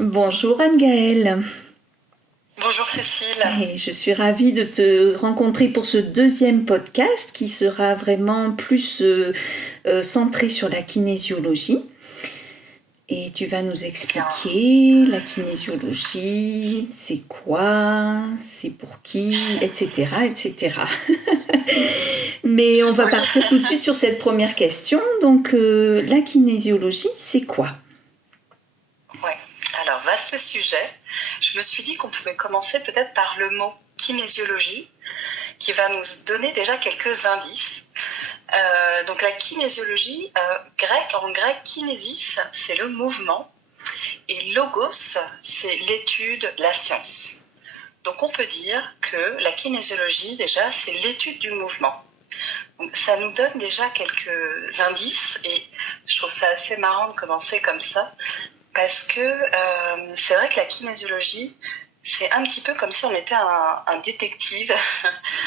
Bonjour Anne-Gaëlle. Bonjour Cécile. Et je suis ravie de te rencontrer pour ce deuxième podcast qui sera vraiment plus centré sur la kinésiologie. Et tu vas nous Bien. expliquer la kinésiologie, c'est quoi, c'est pour qui, etc., etc. Mais on va Oui, partir tout de suite sur cette première question. Donc, la kinésiologie, c'est quoi? ouais. Alors, vaste sujet. Je me suis dit qu'on pouvait commencer peut-être par le mot kinésiologie, qui va nous donner déjà quelques indices. Donc, la kinésiologie, en grec, kinésis, c'est le mouvement, et logos, c'est l'étude, la science. Donc, on peut dire que la kinésiologie, déjà, c'est l'étude du mouvement. Donc, ça nous donne déjà quelques indices, et je trouve ça assez marrant de commencer comme ça. Parce que c'est vrai que la kinésiologie, c'est un petit peu comme si on était un détective,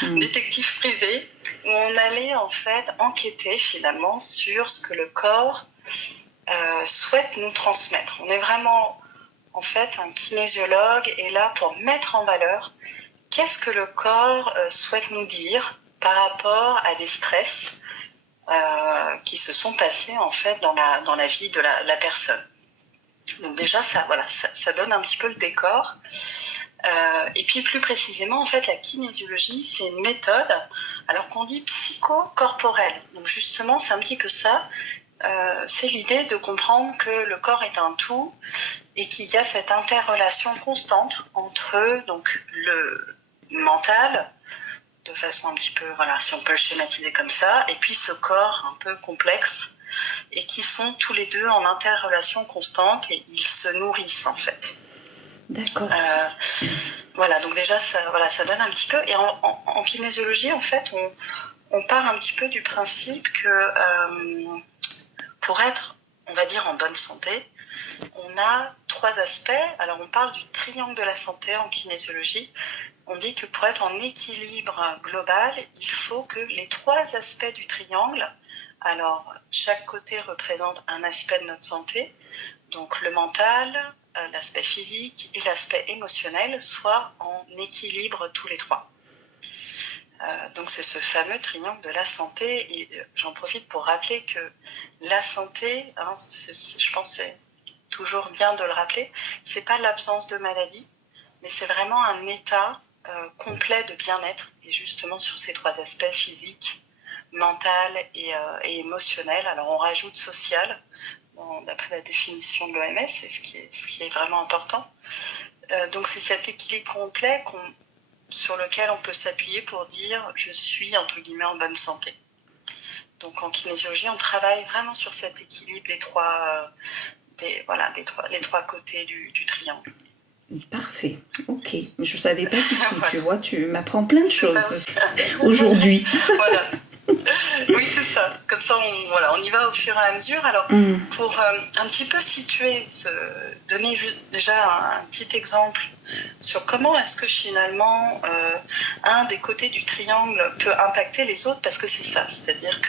détective privé, où on allait en fait enquêter finalement sur ce que le corps souhaite nous transmettre. On est vraiment en fait un kinésiologue est là pour mettre en valeur qu'est-ce que le corps souhaite nous dire par rapport à des stress qui se sont passés en fait dans la vie de la personne. Donc déjà, ça donne un petit peu le décor. Et puis plus précisément, en fait, la kinésiologie, c'est une méthode, alors qu'on dit psychocorporelle. Donc justement, c'est un petit peu ça. C'est l'idée de comprendre que le corps est un tout et qu'il y a cette interrelation constante entre donc, le mental, de façon un petit peu, voilà, si on peut le schématiser comme ça, et puis ce corps un peu complexe, et qui sont tous les deux en interrelation constante et ils se nourrissent en fait. D'accord. Voilà, donc déjà ça donne un petit peu. Et en kinésiologie, en fait, on part un petit peu du principe que pour être, on va dire, en bonne santé, on a trois aspects. Alors on parle du triangle de la santé en kinésiologie. On dit que pour être en équilibre global, il faut que les trois aspects du triangle, alors chaque côté représente un aspect de notre santé, donc le mental, l'aspect physique et l'aspect émotionnel, soient en équilibre tous les trois. Donc c'est ce fameux triangle de la santé, et j'en profite pour rappeler que la santé, hein, je pense que c'est toujours bien de le rappeler, c'est pas l'absence de maladie, mais c'est vraiment un état complet de bien-être, et justement sur ces trois aspects, physique, mental et émotionnel. Alors on rajoute social, d'après la définition de l'OMS, c'est ce qui est vraiment important. Donc c'est cet équilibre complet sur lequel on peut s'appuyer pour dire je suis entre guillemets en bonne santé. Donc en kinésiologie, on travaille vraiment sur cet équilibre des trois, les trois côtés du triangle. Parfait, ok. Je ne savais pas du tout, Voilà. tu vois, tu m'apprends plein de C'est pas... choses aujourd'hui. Voilà. Oui, c'est ça. Comme ça, on y va au fur et à mesure. Alors, pour un petit peu situer, donner juste déjà un petit exemple sur comment est-ce que finalement un des côtés du triangle peut impacter les autres, parce que c'est ça. C'est-à-dire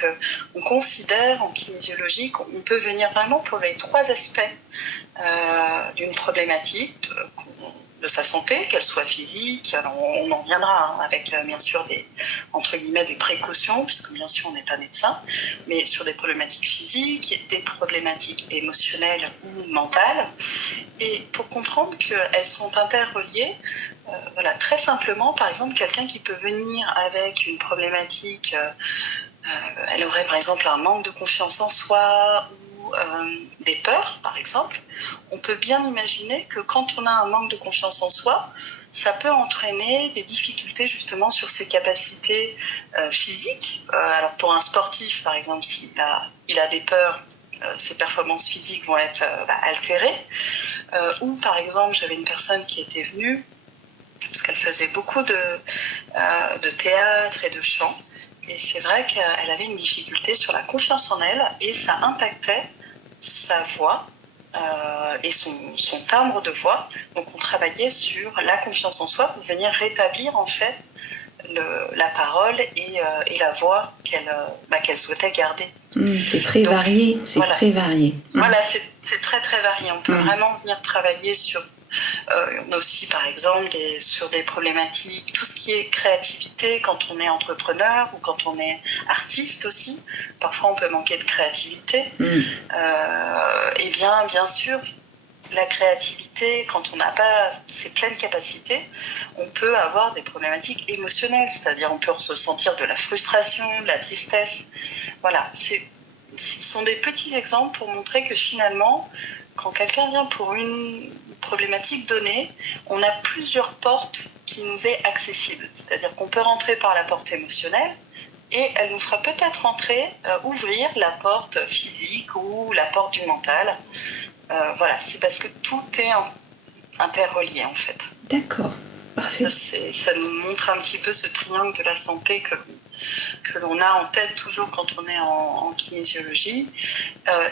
qu'on considère en kinésiologie qu'on peut venir vraiment pour les trois aspects d'une problématique de sa santé, qu'elle soit physique. Alors on en reviendra avec bien sûr entre guillemets des précautions, puisque bien sûr on n'est pas médecin, mais sur des problématiques physiques, des problématiques émotionnelles ou mentales. Et pour comprendre qu'elles sont interreliées, voilà, très simplement, par exemple, quelqu'un qui peut venir avec une problématique, elle aurait par exemple un manque de confiance en soi ou des peurs, par exemple, on peut bien imaginer que quand on a un manque de confiance en soi, ça peut entraîner des difficultés justement sur ses capacités physiques. Alors pour un sportif, par exemple, s'il a des peurs, ses performances physiques vont être altérées. Ou par exemple, j'avais une personne qui était venue, parce qu'elle faisait beaucoup de théâtre et de chant, et c'est vrai qu'elle avait une difficulté sur la confiance en elle, et ça impactait sa voix et son timbre de voix. Donc on travaillait sur la confiance en soi pour venir rétablir en fait la parole et la voix qu'elle souhaitait garder. C'est très varié, très varié. Voilà, c'est très très varié. On peut vraiment venir travailler sur aussi, par exemple, sur des problématiques, tout ce qui est créativité quand on est entrepreneur ou quand on est artiste aussi. Parfois, on peut manquer de créativité. Et bien sûr, la créativité, quand on n'a pas ses pleines capacités, on peut avoir des problématiques émotionnelles, c'est-à-dire on peut ressentir de la frustration, de la tristesse. Voilà, ce sont des petits exemples pour montrer que finalement, quand quelqu'un vient pour une problématique donnée, on a plusieurs portes qui nous est accessibles. C'est-à-dire qu'on peut rentrer par la porte émotionnelle et elle nous fera peut-être ouvrir la porte physique ou la porte du mental. Voilà, c'est parce que tout est interrelié en fait. D'accord, parfait. Ça nous montre un petit peu ce triangle de la santé que l'on a en tête toujours quand on est en kinésiologie.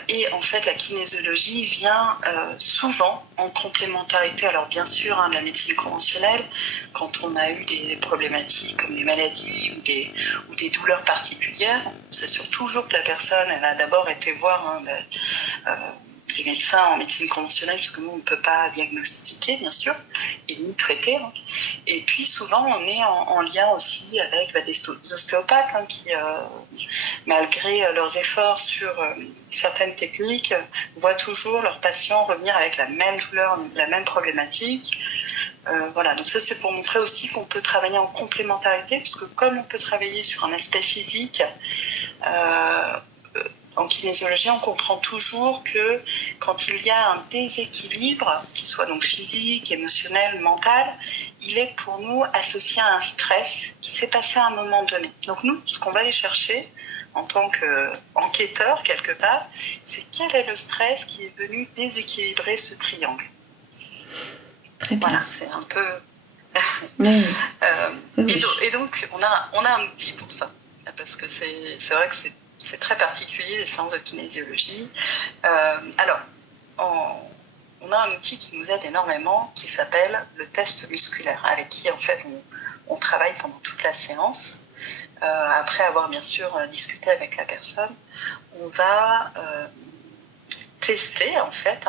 Et en fait, la kinésiologie vient souvent en complémentarité. Alors bien sûr, la médecine conventionnelle, quand on a eu des problématiques comme des maladies ou des douleurs particulières, on s'assure toujours que la personne elle a d'abord été voir des médecins en médecine conventionnelle, puisque nous, on ne peut pas diagnostiquer, bien sûr, et ni traiter. Et puis, souvent, on est en lien aussi avec des ostéopathes qui, malgré leurs efforts sur certaines techniques, voient toujours leurs patients revenir avec la même douleur, la même problématique. Voilà, donc ça, c'est pour montrer aussi qu'on peut travailler en complémentarité, puisque comme on peut travailler sur un aspect physique, en kinésiologie, on comprend toujours que quand il y a un déséquilibre, qu'il soit donc physique, émotionnel, mental, il est pour nous associé à un stress qui s'est passé à un moment donné. Donc nous, ce qu'on va aller chercher en tant qu'enquêteur, quelque part, c'est quel est le stress qui est venu déséquilibrer ce triangle. Très bien. Voilà, c'est un peu... Oui. Et donc, on a un outil pour ça, parce que c'est vrai que c'est très particulier, les séances de kinésiologie. Alors, on a un outil qui nous aide énormément, qui s'appelle le test musculaire, avec qui, en fait, on travaille pendant toute la séance. Après avoir, bien sûr, discuté avec la personne, on va tester, en fait,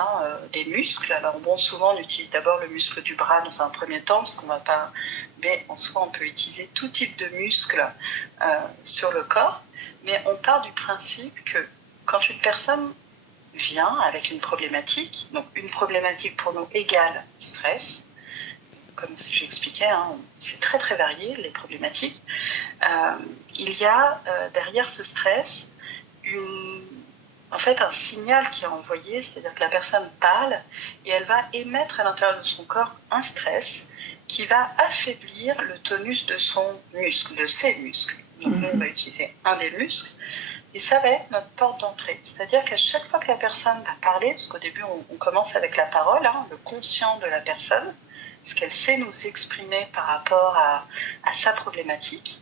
des muscles. Alors, bon, souvent, on utilise d'abord le muscle du bras dans un premier temps, parce qu'on ne va pas... Mais en soi, on peut utiliser tout type de muscles sur le corps. Mais on part du principe que quand une personne vient avec une problématique, donc une problématique pour nous égale stress, comme j'expliquais, c'est très très varié les problématiques, il y a derrière ce stress en fait un signal qui est envoyé, c'est-à-dire que la personne parle et elle va émettre à l'intérieur de son corps un stress qui va affaiblir le tonus de son muscle, de ses muscles. Donc nous, on va utiliser un des muscles et ça va être notre porte d'entrée. C'est-à-dire qu'à chaque fois que la personne va parler, parce qu'au début, on commence avec la parole, le conscient de la personne, ce qu'elle sait nous exprimer par rapport à sa problématique,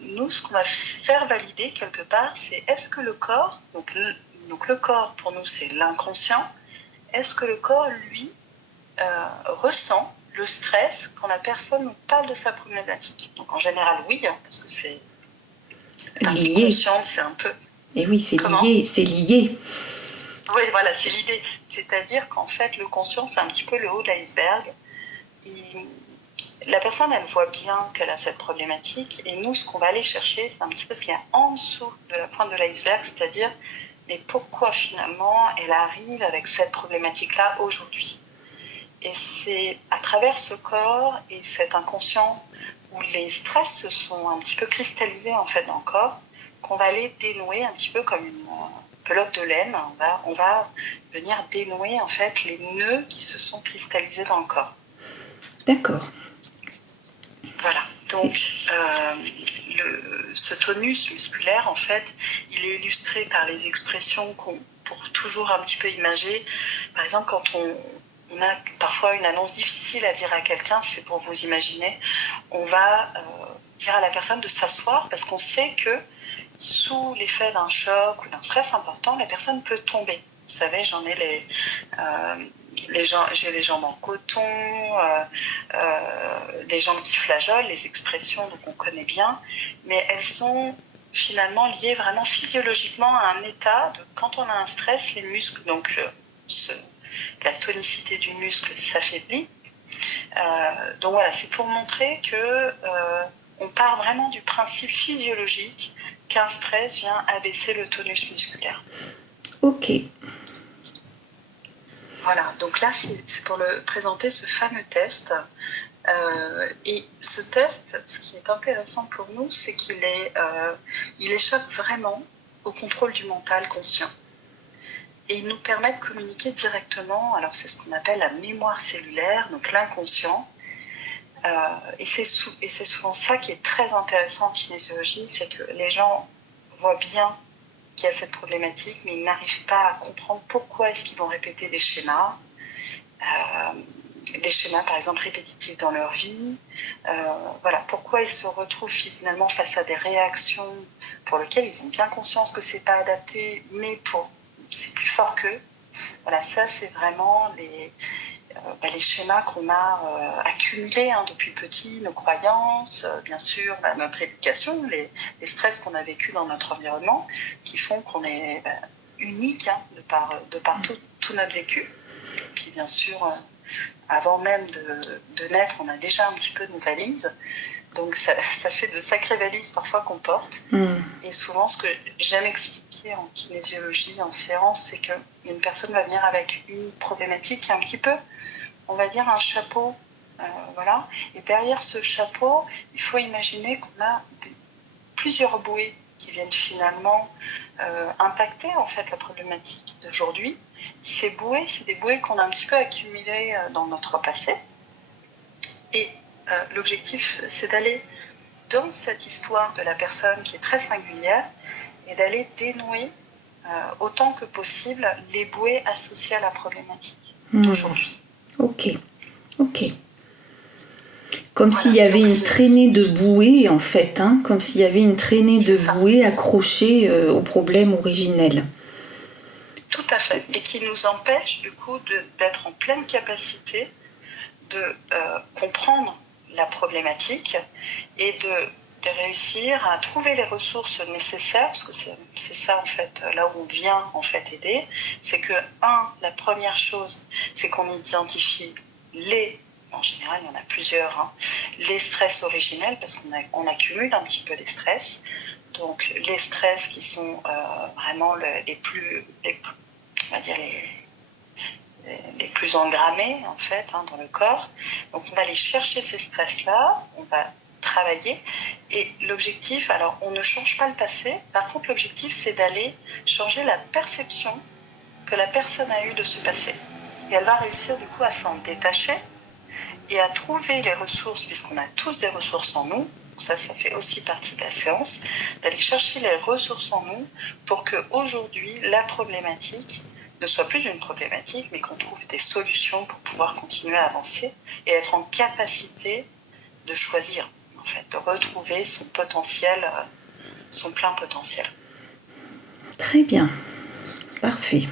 nous, ce qu'on va faire valider quelque part, c'est est-ce que le corps, donc le corps pour nous, c'est l'inconscient, est-ce que le corps, lui, ressent le stress quand la personne nous parle de sa problématique. Donc en général, oui, parce que c'est partie consciente, c'est un peu... Et oui, c'est lié, c'est lié. Oui, voilà, c'est l'idée. C'est-à-dire qu'en fait, le conscient, c'est un petit peu le haut de l'iceberg. La personne, elle voit bien qu'elle a cette problématique, et nous, ce qu'on va aller chercher, c'est un petit peu ce qu'il y a en dessous de la pointe de l'iceberg, c'est-à-dire, mais pourquoi finalement elle arrive avec cette problématique-là aujourd'hui ? Et c'est à travers ce corps et cet inconscient où les stress se sont un petit peu cristallisés en fait dans le corps, qu'on va aller dénouer un petit peu comme une pelote de laine. On va venir dénouer en fait les nœuds qui se sont cristallisés dans le corps. D'accord. Voilà. Donc ce tonus musculaire en fait, il est illustré par les expressions pour toujours un petit peu imager. Par exemple, quand on a parfois une annonce difficile à dire à quelqu'un, c'est pour vous imaginer, on va dire à la personne de s'asseoir parce qu'on sait que sous l'effet d'un choc ou d'un stress important, la personne peut tomber. Vous savez, j'en ai j'ai les jambes en coton, les jambes qui flageolent, les expressions donc on connaît bien, mais elles sont finalement liées vraiment physiologiquement à un état de quand on a un stress, les muscles, donc la tonicité du muscle s'affaiblit. Donc voilà, c'est pour montrer que on part vraiment du principe physiologique qu'un stress vient abaisser le tonus musculaire. Ok. Voilà, donc là c'est pour présenter ce fameux test. Et ce test, ce qui est intéressant pour nous, c'est il échappe vraiment au contrôle du mental conscient. Et il nous permet de communiquer directement, alors c'est ce qu'on appelle la mémoire cellulaire, donc l'inconscient. Et c'est souvent ça qui est très intéressant en kinésiologie, c'est que les gens voient bien qu'il y a cette problématique, mais ils n'arrivent pas à comprendre pourquoi est-ce qu'ils vont répéter des schémas par exemple répétitifs dans leur vie. Voilà, pourquoi ils se retrouvent finalement face à des réactions pour lesquelles ils ont bien conscience que c'est pas adapté, mais c'est plus fort qu'eux. Voilà, ça c'est vraiment les schémas qu'on a accumulés depuis petit, nos croyances, bien sûr, notre éducation, les stress qu'on a vécu dans notre environnement, qui font qu'on est unique de par tout notre vécu. Puis bien sûr, avant même de naître, on a déjà un petit peu nos valises. Donc ça fait de sacrées valises parfois qu'on porte. Et souvent, ce que j'aime expliquer en kinésiologie, en séance, c'est qu'une personne va venir avec une problématique qui est un petit peu, on va dire, un chapeau. Voilà. Et derrière ce chapeau, il faut imaginer qu'on a plusieurs bouées qui viennent finalement impacter en fait la problématique d'aujourd'hui. Ces bouées, c'est des bouées qu'on a un petit peu accumulées dans notre passé. Et l'objectif, c'est d'aller dans cette histoire de la personne qui est très singulière et d'aller dénouer autant que possible les bouées associées à la problématique d'aujourd'hui. Ok. Comme voilà, s'il y avait une traînée de bouées, en fait, comme s'il y avait une traînée de bouées accrochée au problème originel. Tout à fait, et qui nous empêche du coup d'être en pleine capacité de comprendre la problématique et de réussir à trouver les ressources nécessaires, parce que c'est ça en fait, là où on vient en fait aider, c'est que la première chose, c'est qu'on identifie en général il y en a plusieurs, les stress originels, parce qu'on accumule un petit peu les stress, donc les stress qui sont vraiment les plus engrammés en fait dans le corps. Donc on va aller chercher ces stress-là, on va travailler, et l'objectif, alors on ne change pas le passé, par contre l'objectif c'est d'aller changer la perception que la personne a eue de ce passé. Et elle va réussir du coup à s'en détacher et à trouver les ressources, puisqu'on a tous des ressources en nous. Ça fait aussi partie de la séance, d'aller chercher les ressources en nous pour qu'aujourd'hui, la problématique ne soit plus une problématique, mais qu'on trouve des solutions pour pouvoir continuer à avancer et être en capacité de choisir, en fait, de retrouver son potentiel, son plein potentiel. Très bien, parfait.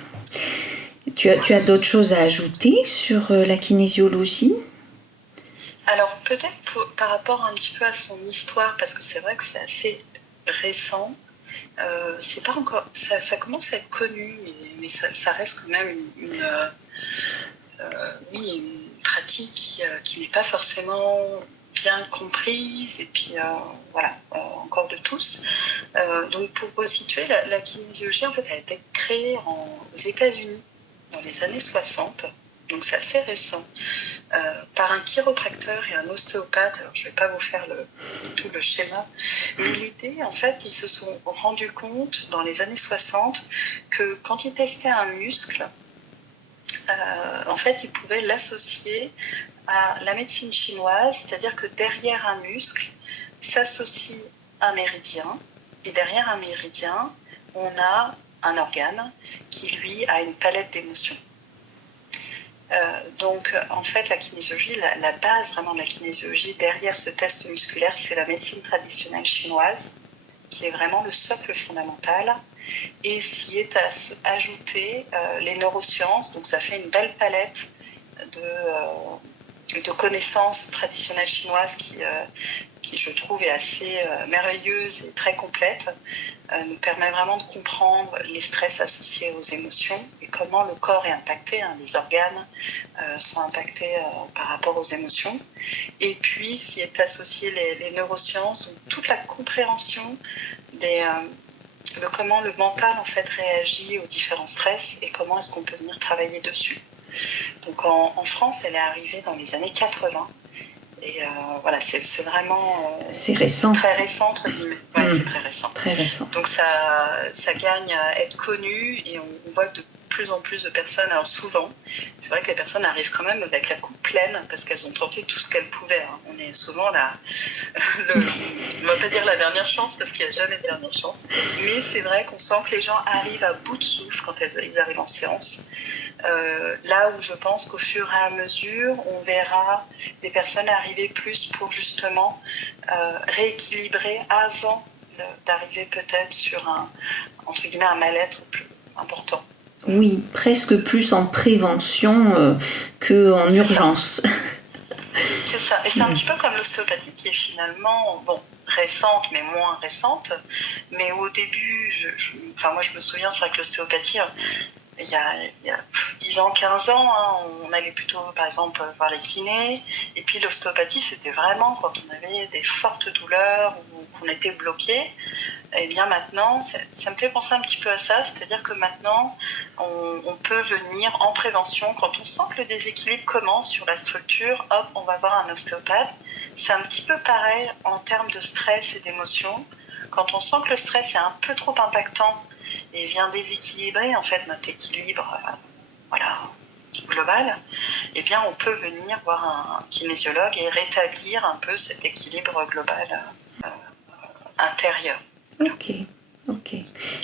Tu as d'autres choses à ajouter sur la kinésiologie ? Alors peut-être par rapport un petit peu à son histoire, parce que c'est vrai que c'est assez récent, c'est pas encore, ça commence à être connu, mais ça reste quand même une pratique qui n'est pas forcément bien comprise, et puis voilà, encore de tous. Donc pour situer, la kinésiologie en fait a été créée aux États-Unis dans les années 60. Donc c'est assez récent, par un chiropracteur et un ostéopathe. Alors, je ne vais pas vous faire tout le schéma, mais l'idée, en fait, ils se sont rendus compte dans les années 60 que quand ils testaient un muscle, en fait, ils pouvaient l'associer à la médecine chinoise, c'est-à-dire que derrière un muscle s'associe un méridien, et derrière un méridien, on a un organe qui, lui, a une palette d'émotions. Donc, en fait, la kinésiologie, la base vraiment de la kinésiologie derrière ce test musculaire, c'est la médecine traditionnelle chinoise, qui est vraiment le socle fondamental. et s'y est ajouté les neurosciences. Donc ça fait une belle palette de connaissances traditionnelles chinoises qui je trouve est assez merveilleuse et très complète, nous permet vraiment de comprendre les stress associés aux émotions et comment le corps est impacté, les organes sont impactés par rapport aux émotions. Et puis s'y est associé les neurosciences, donc toute la compréhension de comment le mental en fait réagit aux différents stress et comment est-ce qu'on peut venir travailler dessus. Donc en France, elle est arrivée dans les années 80. Et voilà, c'est vraiment... c'est récent. Très récent, entre guillemets. Ouais, c'est très récent. Très récent. Donc ça gagne à être connu et on voit que de plus en plus de personnes, alors souvent, c'est vrai que les personnes arrivent quand même avec la coupe pleine parce qu'elles ont tenté tout ce qu'elles pouvaient. On est souvent là, on ne va pas dire la dernière chance parce qu'il n'y a jamais de dernière chance, mais c'est vrai qu'on sent que les gens arrivent à bout de souffle quand ils arrivent en séance. Là où je pense qu'au fur et à mesure, on verra des personnes arriver plus pour justement rééquilibrer avant d'arriver peut-être sur entre guillemets, un mal-être plus important. Oui, presque plus en prévention qu'en urgence. C'est ça. Et c'est un petit peu comme l'ostéopathie qui est finalement, récente, mais moins récente. Mais au début, moi je me souviens, c'est vrai que l'ostéopathie, il y a 10 ans, 15 ans, on allait plutôt, par exemple, voir les kinés. Et puis l'ostéopathie, c'était vraiment quand on avait des fortes douleurs ou qu'on était bloqué. Et bien maintenant, ça me fait penser un petit peu à ça, c'est-à-dire que maintenant, on peut venir en prévention. Quand on sent que le déséquilibre commence sur la structure, hop, on va voir un ostéopathe. C'est un petit peu pareil en termes de stress et d'émotion. Quand on sent que le stress est un peu trop impactant et vient déséquilibrer en fait notre équilibre global, eh bien on peut venir voir un kinésiologue et rétablir un peu cet équilibre global intérieur. Ok.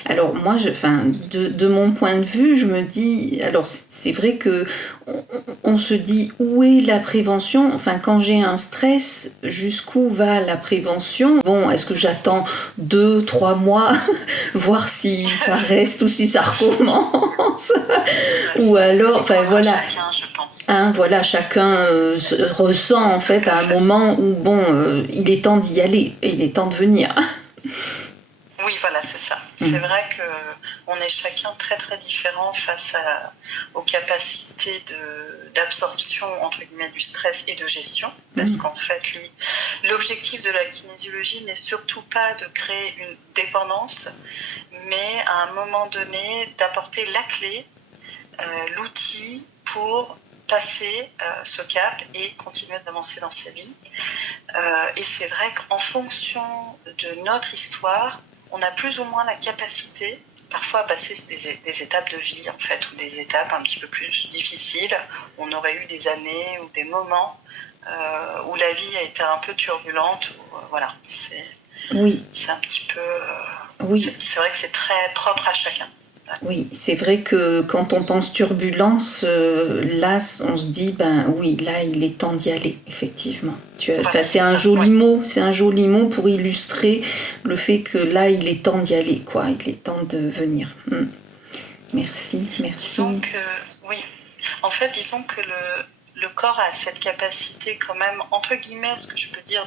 Alors moi, de mon point de vue, je me dis, alors c'est vrai que on se dit où est la prévention. Enfin, quand j'ai un stress, jusqu'où va la prévention? Bon, est-ce que j'attends 2-3 mois, voir si ça reste ou si ça recommence? Ou alors, enfin voilà. Chacun, je pense. Voilà, chacun ressent en fait à un moment où il est temps d'y aller, et il est temps de venir. Oui, voilà, c'est ça. C'est vrai qu'on est chacun très très différent face aux capacités d'absorption entre guillemets du stress et de gestion, parce qu'en fait l'objectif de la kinésiologie n'est surtout pas de créer une dépendance, mais à un moment donné d'apporter la clé, l'outil pour passer ce cap et continuer d'avancer dans sa vie. Et c'est vrai qu'en fonction de notre histoire, on a plus ou moins la capacité parfois à passer des étapes de vie en fait, ou des étapes un petit peu plus difficiles. On aurait eu des années ou des moments où la vie a été un peu turbulente. Voilà, c'est un petit peu... C'est vrai que c'est très propre à chacun. Oui, c'est vrai que quand on pense turbulence, là, on se dit, là, il est temps d'y aller, effectivement. C'est un joli mot, c'est un joli mot pour illustrer le fait que là, il est temps d'y aller, quoi. Il est temps de venir. Merci. Disons que le corps a cette capacité quand même, entre guillemets, ce que je peux dire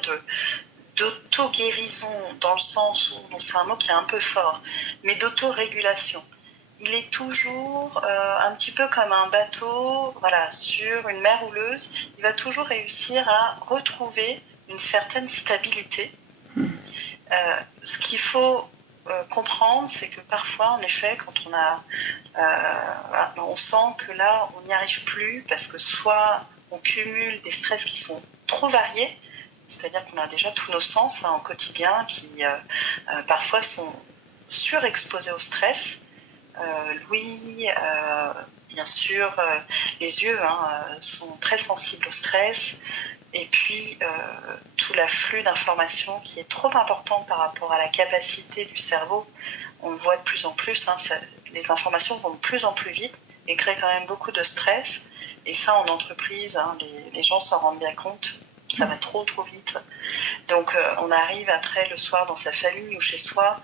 d'auto-guérison, dans le sens où, c'est un mot qui est un peu fort, mais d'auto-régulation. Il est toujours un petit peu comme un bateau sur une mer houleuse. Il va toujours réussir à retrouver une certaine stabilité. Ce qu'il faut comprendre, c'est que parfois, en effet, quand on sent que là, on n'y arrive plus parce que soit on cumule des stress qui sont trop variés, c'est-à-dire qu'on a déjà tous nos sens au quotidien qui parfois sont surexposés au stress. L'ouïe, bien sûr, les yeux sont très sensibles au stress, et puis tout l'afflux d'informations qui est trop important par rapport à la capacité du cerveau. On le voit de plus en plus, les informations vont de plus en plus vite et créent quand même beaucoup de stress, et ça en entreprise, les gens s'en rendent bien compte. ça va trop vite. Donc on arrive après le soir dans sa famille ou chez soi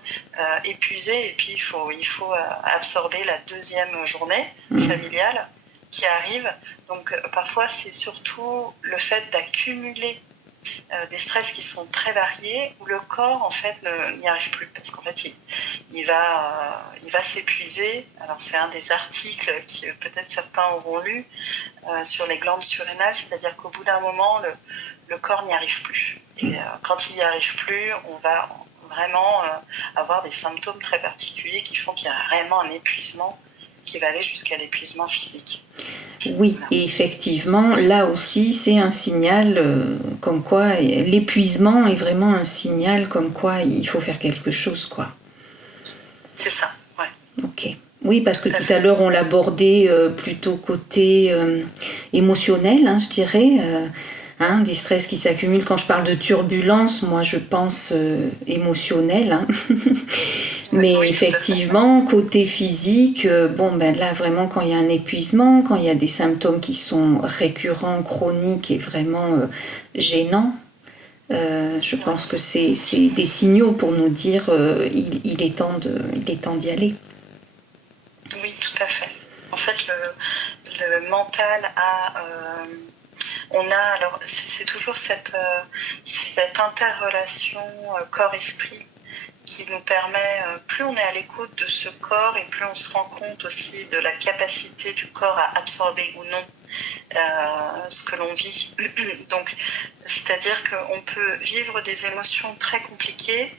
épuisé, et puis il faut absorber la deuxième journée familiale qui arrive. Donc parfois c'est surtout le fait d'accumuler des stress qui sont très variés, où le corps en fait n'y arrive plus, parce qu'en fait il va s'épuiser. Alors c'est un des articles qui peut-être certains auront lu sur les glandes surrénales, c'est-à-dire qu'au bout d'un moment le corps n'y arrive plus, et quand il n'y arrive plus, on va vraiment avoir des symptômes très particuliers qui font qu'il y a réellement un épuisement qui va aller jusqu'à l'épuisement physique. Oui, et effectivement, là aussi, c'est un signal comme quoi l'épuisement est vraiment un signal comme quoi il faut faire quelque chose, quoi. C'est ça, ouais. Ok. Oui, parce que tout à l'heure, on l'abordait plutôt côté émotionnel, hein, je dirais. Des stress qui s'accumulent. Quand je parle de turbulence, moi, je pense émotionnel. Hein. Mais oui, effectivement, côté physique, là vraiment quand il y a un épuisement, quand il y a des symptômes qui sont récurrents, chroniques et vraiment gênants, je pense que c'est des signaux pour nous dire il est temps d'y aller. Oui, tout à fait. En fait, le mental alors c'est toujours cette interrelation corps-esprit qui nous permet, plus on est à l'écoute de ce corps et plus on se rend compte aussi de la capacité du corps à absorber ou non ce que l'on vit. Donc, c'est-à-dire qu'on peut vivre des émotions très compliquées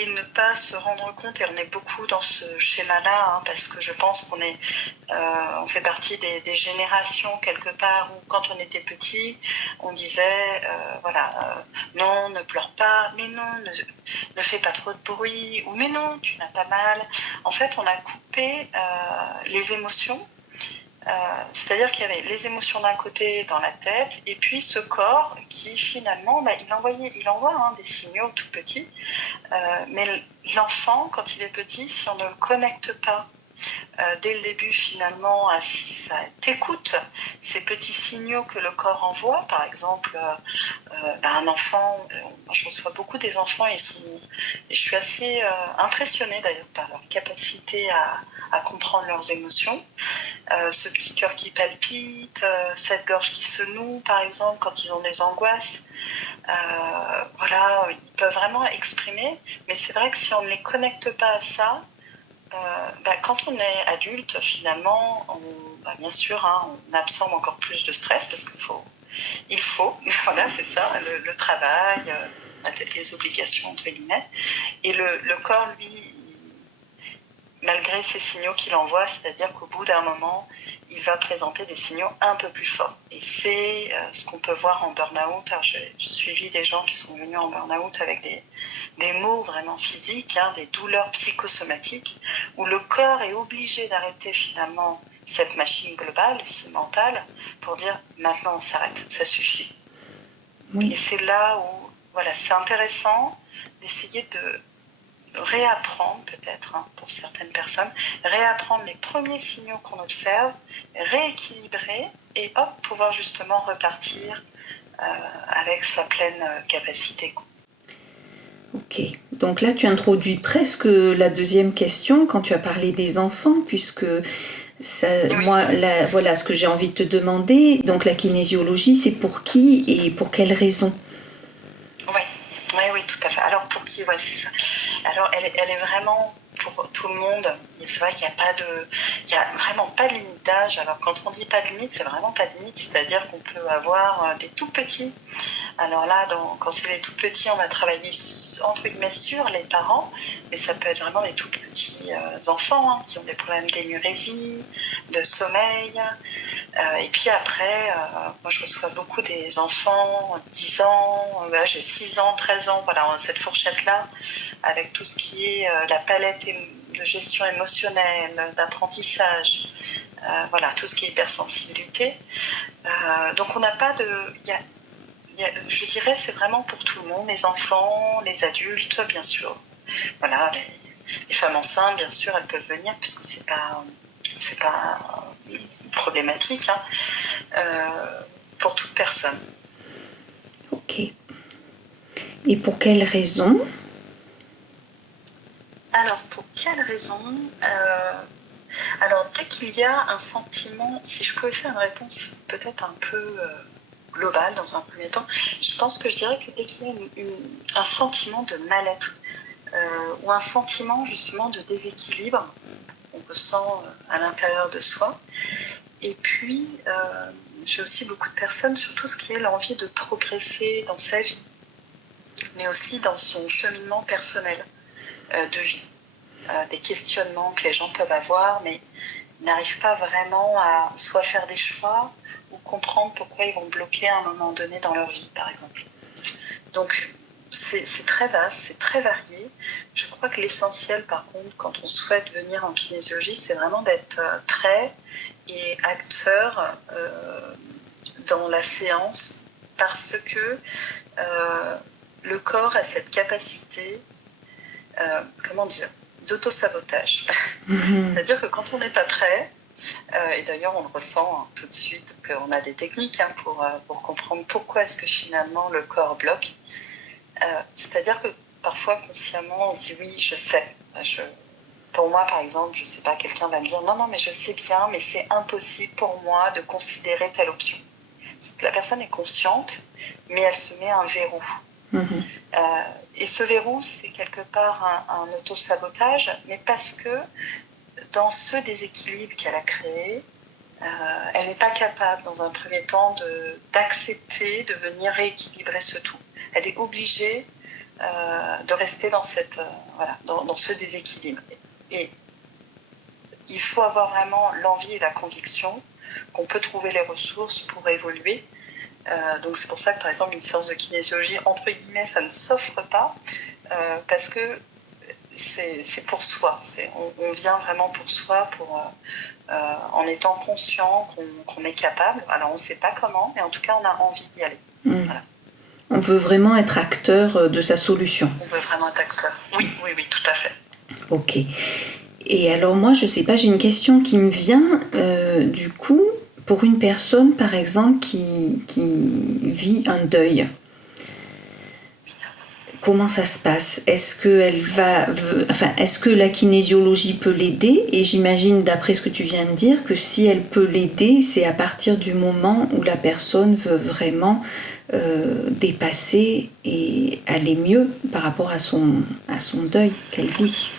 et ne pas se rendre compte, et on est beaucoup dans ce schéma-là, parce que je pense on fait partie des générations quelque part où quand on était petit, on disait non, ne pleure pas, mais non, ne fais pas trop de bruit, ou mais non, tu n'as pas mal. En fait, on a coupé les émotions. C'est-à-dire qu'il y avait les émotions d'un côté dans la tête, et puis ce corps qui finalement, il envoie des signaux tout petits, mais l'enfant, quand il est petit, si on ne le connecte pas dès le début finalement à t'écoute ces petits signaux que le corps envoie, par exemple un enfant, moi je reçois beaucoup des enfants et je suis assez impressionnée d'ailleurs par leur capacité à comprendre leurs émotions, ce petit cœur qui palpite, cette gorge qui se noue par exemple quand ils ont des angoisses. Ils peuvent vraiment exprimer, mais c'est vrai que si on ne les connecte pas à ça, quand on est adulte, finalement, bien sûr, on absorbe encore plus de stress parce qu'il faut, voilà, c'est ça, le travail, les obligations, entre guillemets. Et le corps, lui, malgré ces signaux qu'il envoie, c'est-à-dire qu'au bout d'un moment, il va présenter des signaux un peu plus forts. Et c'est ce qu'on peut voir en burn-out. Alors, j'ai suivi des gens qui sont venus en burn-out avec des maux vraiment physiques, des douleurs psychosomatiques, où le corps est obligé d'arrêter finalement cette machine globale, ce mental, pour dire maintenant on s'arrête, ça suffit. Oui. Et c'est là où, c'est intéressant d'essayer de réapprendre peut-être, pour certaines personnes, réapprendre les premiers signaux qu'on observe, rééquilibrer et pouvoir justement repartir avec sa pleine capacité. Ok, donc là tu introduis presque la deuxième question quand tu as parlé des enfants, puisque moi, voilà ce que j'ai envie de te demander. Donc la kinésiologie, c'est pour qui et pour quelles raisons ? Oui, tout à fait. Alors pour qui, c'est ça. Alors elle est vraiment pour tout le monde. C'est vrai qu'il n'y a vraiment pas de limite d'âge. Alors quand on dit pas de limite, c'est vraiment pas de limite. C'est-à-dire qu'on peut avoir des tout petits. Alors là, quand c'est les tout petits, on va travailler entre guillemets sur les parents, mais ça peut être vraiment des tout petits enfants qui ont des problèmes d'énurésie, de sommeil. Et puis après, moi je reçois beaucoup des enfants 10 ans, j'ai 6 ans, 13 ans, voilà, cette fourchette-là, avec tout ce qui est la palette de gestion émotionnelle, d'apprentissage, tout ce qui est hypersensibilité. Donc on n'a pas je dirais c'est vraiment pour tout le monde, les enfants, les adultes, bien sûr. Voilà, les femmes enceintes, bien sûr, elles peuvent venir puisque c'est pas problématique pour toute personne. Ok. Et pour quelle raison? Alors, pour quelle raison Alors, dès qu'il y a un sentiment, si je pouvais faire une réponse peut-être un peu globale dans un premier temps, je pense que je dirais que dès qu'il y a un sentiment de mal-être ou un sentiment justement de déséquilibre, on ressent à l'intérieur de soi. Et puis, j'ai aussi beaucoup de personnes sur tout ce qui est l'envie de progresser dans sa vie, mais aussi dans son cheminement personnel de vie. Des questionnements que les gens peuvent avoir, mais ils n'arrivent pas vraiment à soit faire des choix ou comprendre pourquoi ils vont bloquer à un moment donné dans leur vie, par exemple. Donc, c'est très vaste, c'est très varié. Je crois que l'essentiel, par contre, quand on souhaite venir en kinésiologie, c'est vraiment d'être prêt et acteur dans la séance, parce que le corps a cette capacité, d'auto-sabotage. C'est-à-dire que quand on n'est pas prêt, et d'ailleurs on le ressent tout de suite, qu'on a des techniques pour comprendre pourquoi est-ce que finalement le corps bloque. C'est-à-dire que parfois consciemment on se dit oui, je sais. Pour moi par exemple, je sais pas, quelqu'un va me dire non mais je sais bien, mais c'est impossible pour moi de considérer telle option. La personne est consciente, mais elle se met un verrou. Et ce verrou, c'est quelque part un auto-sabotage, mais parce que dans ce déséquilibre qu'elle a créé, elle n'est pas capable, dans un premier temps, d'accepter de venir rééquilibrer ce tout. Elle est obligée de rester dans ce déséquilibre. Et il faut avoir vraiment l'envie et la conviction qu'on peut trouver les ressources pour évoluer. Donc c'est pour ça que par exemple une séance de kinésiologie entre guillemets ça ne s'offre pas parce que c'est pour soi, on vient vraiment pour soi, en étant conscient qu'on est capable. Alors on ne sait pas comment, mais en tout cas on a envie d'y aller. Voilà. On veut vraiment être acteur de sa solution. On veut vraiment être acteur, oui, tout à fait. Ok. Et alors moi je sais pas, j'ai une question qui me vient du coup. Pour une personne, par exemple, qui vit un deuil, comment ça se passe? Est-ce que la kinésiologie peut l'aider? Et j'imagine, d'après ce que tu viens de dire, que si elle peut l'aider, c'est à partir du moment où la personne veut vraiment dépasser et aller mieux par rapport à son deuil qu'elle vit.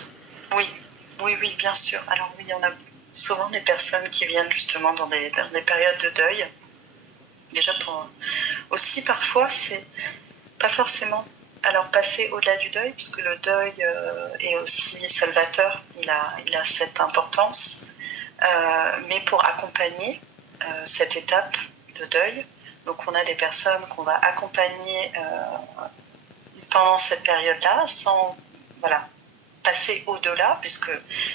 Oui, bien sûr. Alors oui, on a souvent des personnes qui viennent justement dans des périodes de deuil. Déjà, aussi parfois, c'est pas forcément passer au-delà du deuil, puisque le deuil est aussi salvateur, il a cette importance, mais pour accompagner cette étape de deuil. Donc on a des personnes qu'on va accompagner pendant cette période-là, sans passer au-delà, puisque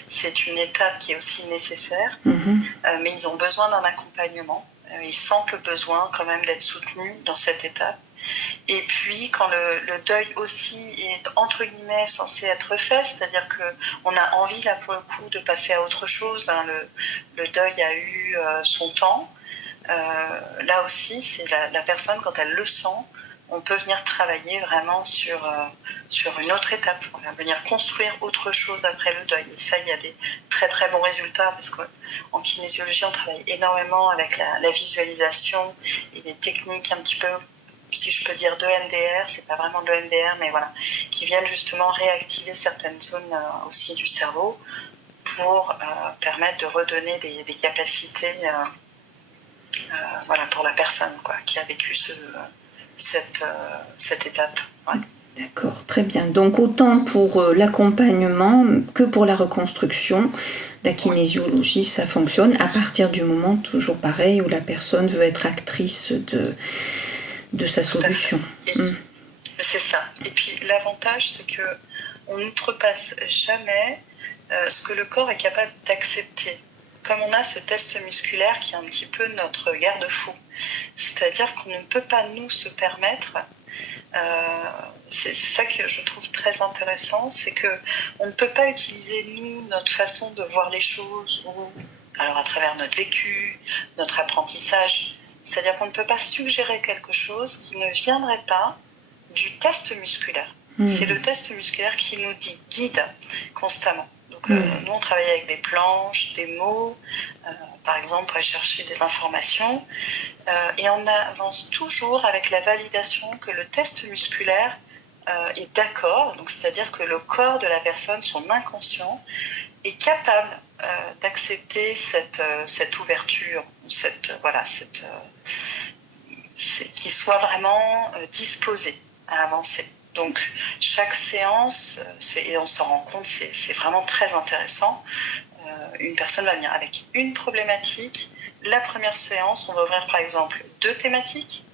c'est une étape qui est aussi nécessaire, mais ils ont besoin d'un accompagnement. Ils sentent le besoin quand même d'être soutenus dans cette étape. Et puis quand le deuil aussi est entre guillemets censé être fait, c'est-à-dire qu'on a envie là pour le coup de passer à autre chose, hein, le deuil a eu son temps, là aussi c'est la personne quand elle le sent, on peut venir travailler vraiment sur une autre étape. On va venir construire autre chose après le deuil. Et ça, il y a des très très bons résultats parce qu'en kinésiologie, on travaille énormément avec la visualisation et les techniques un petit peu, si je peux dire, de MDR. C'est pas vraiment de MDR, mais voilà, qui viennent justement réactiver certaines zones aussi du cerveau pour permettre de redonner des capacités pour la personne qui a vécu cette étape. Ouais. D'accord, très bien. Donc autant pour l'accompagnement que pour la reconstruction, la kinésiologie, ça fonctionne à partir du moment, toujours pareil, où la personne veut être actrice de sa solution. C'est ça. Et puis l'avantage, c'est qu'on n'outrepasse jamais ce que le corps est capable d'accepter. Comme on a ce test musculaire qui est un petit peu notre garde-fou. C'est-à-dire qu'on ne peut pas nous se permettre, c'est ça que je trouve très intéressant, c'est qu'on ne peut pas utiliser nous, notre façon de voir les choses, alors à travers notre vécu, notre apprentissage, C'est-à-dire qu'on ne peut pas suggérer quelque chose qui ne viendrait pas du test musculaire. C'est le test musculaire qui nous guide constamment. Donc, nous, on travaille avec des planches, des mots, par exemple, pour aller chercher des informations. Et on avance toujours avec la validation que le test musculaire est d'accord. Donc, c'est-à-dire que le corps de la personne, son inconscient, est capable d'accepter cette ouverture, qu'il soit vraiment disposé à avancer. Donc, chaque séance, et on s'en rend compte, c'est vraiment très intéressant. Une personne va venir avec une problématique. La première séance, on va ouvrir par exemple 2 thématiques.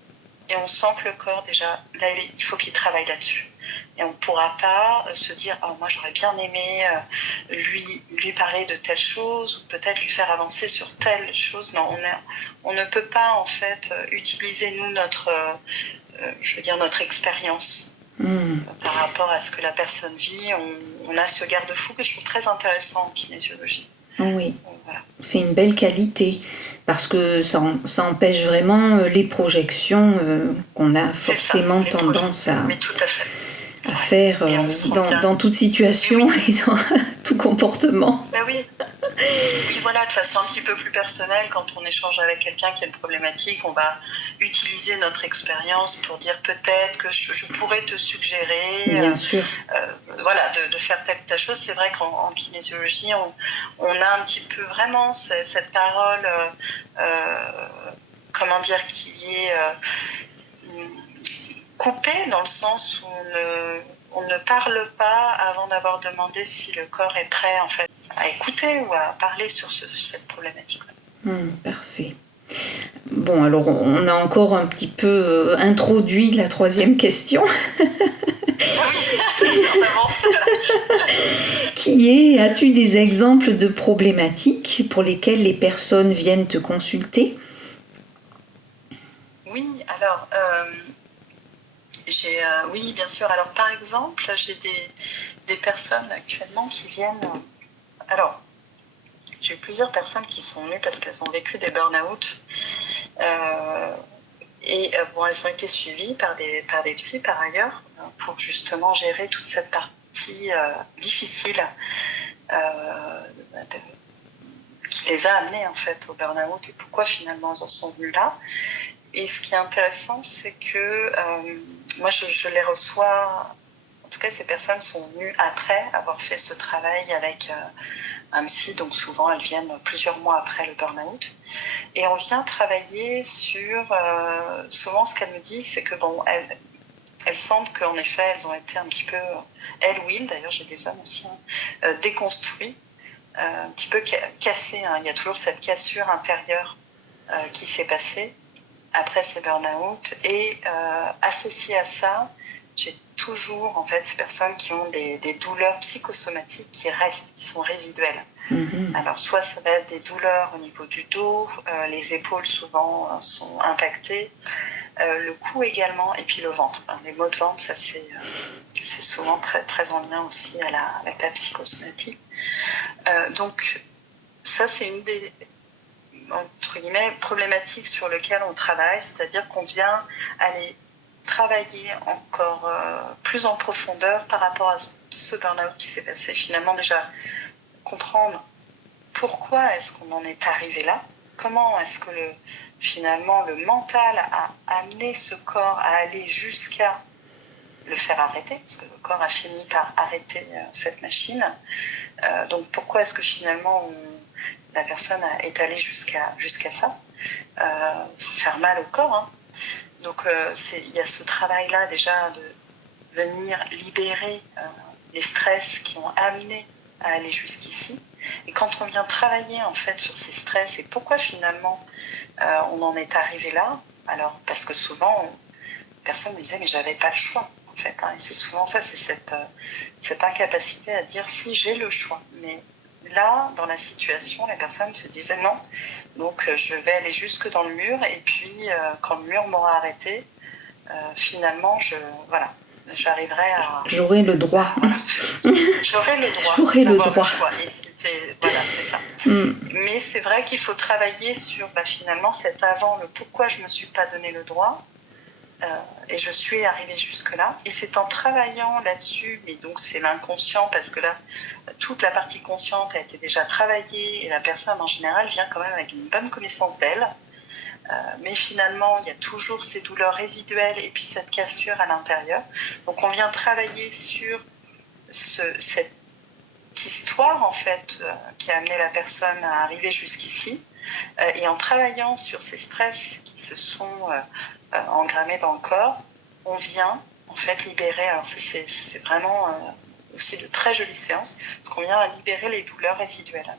Et on sent que le corps, déjà, là, il faut qu'il travaille là-dessus. Et on ne pourra pas se dire « moi, j'aurais bien aimé lui parler de telle chose, ou peut-être lui faire avancer sur telle chose. » Non, on ne peut pas, en fait, utiliser, nous, notre expérience par rapport à ce que la personne vit. On a ce garde-fou que je trouve très intéressant en kinésiologie. Oui, voilà. C'est une belle qualité parce que ça empêche vraiment les projections qu'on a forcément tendance à faire dans toute situation et dans tout comportement. Ben oui. Oui, voilà, de façon un petit peu plus personnelle, quand on échange avec quelqu'un qui a une problématique, on va utiliser notre expérience pour dire peut-être que je pourrais te suggérer Bien sûr. De faire telle ou telle chose. C'est vrai qu'en kinésiologie, on a un petit peu vraiment cette parole, qui est coupée, dans le sens où on ne parle pas avant d'avoir demandé si le corps est prêt, en fait, à écouter ou à parler sur cette problématique. Parfait. Bon, alors on a encore un petit peu introduit la 3e question. On avance. Qui est, as-tu des exemples de problématiques pour lesquelles les personnes viennent te consulter ? Oui, alors... oui, bien sûr. Alors, par exemple, j'ai des personnes actuellement qui viennent... Alors, j'ai eu plusieurs personnes qui sont venues parce qu'elles ont vécu des burn-out. Elles ont été suivies par des psys, par ailleurs, pour justement gérer toute cette partie difficile qui les a amenées, en fait, au burn-out et pourquoi, finalement, elles en sont venues là. Et ce qui est intéressant, c'est que moi, je les reçois... En tout cas, ces personnes sont venues après avoir fait ce travail avec un psy. Donc, souvent, elles viennent plusieurs mois après le burn-out. Et on vient travailler sur... souvent, ce qu'elles me disent, c'est que, elles sentent qu'en effet, elles ont été un petit peu... Elles ou ils, d'ailleurs, j'ai des hommes aussi, déconstruits, un petit peu cassés. Il y a toujours cette cassure intérieure qui s'est passée après ces burn-out. Et associé à ça, j'ai toujours, en fait, ces personnes qui ont des douleurs psychosomatiques qui restent, qui sont résiduelles. Alors, soit ça va être des douleurs au niveau du dos, les épaules souvent sont impactées, le cou également, et puis le ventre. Les maux de ventre, ça c'est souvent très, très en lien aussi avec la psychosomatique. Donc, ça c'est une des, entre guillemets, problématiques sur lesquelles on travaille, c'est-à-dire qu'on vient aller travailler encore plus en profondeur par rapport à ce burn-out qui s'est passé. Finalement, déjà, comprendre pourquoi est-ce qu'on en est arrivé là, comment est-ce que finalement le mental a amené ce corps à aller jusqu'à le faire arrêter, parce que le corps a fini par arrêter cette machine. Donc pourquoi est-ce que finalement la personne est allée jusqu'à ça, faire mal au corps, hein. Donc il y a ce travail-là déjà de venir libérer les stress qui ont amené à aller jusqu'ici. Et quand on vient travailler en fait sur ces stress et pourquoi finalement on en est arrivé là, alors parce que souvent personne me disait mais j'avais pas le choix en fait, hein. Et c'est souvent ça, c'est cette incapacité à dire si j'ai le choix. Mais là, dans la situation, les personnes se disaient non, donc je vais aller jusque dans le mur et puis quand le mur m'aura arrêté, finalement voilà. j'arriverai à... J'aurai le droit. J'aurai le droit J'aurai le d'avoir droit. le choix. Et voilà, c'est ça. Mais c'est vrai qu'il faut travailler sur finalement cet avant, le pourquoi je ne me suis pas donné le droit. Et je suis arrivée jusque-là. Et c'est en travaillant là-dessus, mais donc c'est l'inconscient, parce que là, toute la partie consciente a été déjà travaillée, et la personne en général vient quand même avec une bonne connaissance d'elle. Mais finalement, il y a toujours ces douleurs résiduelles et puis cette cassure à l'intérieur. Donc on vient travailler sur cette histoire, en fait, qui a amené la personne à arriver jusqu'ici. Et en travaillant sur ces stress qui se sont engrammés dans le corps, on vient en fait libérer, alors c'est vraiment aussi de très jolies séances, parce qu'on vient libérer les douleurs résiduelles.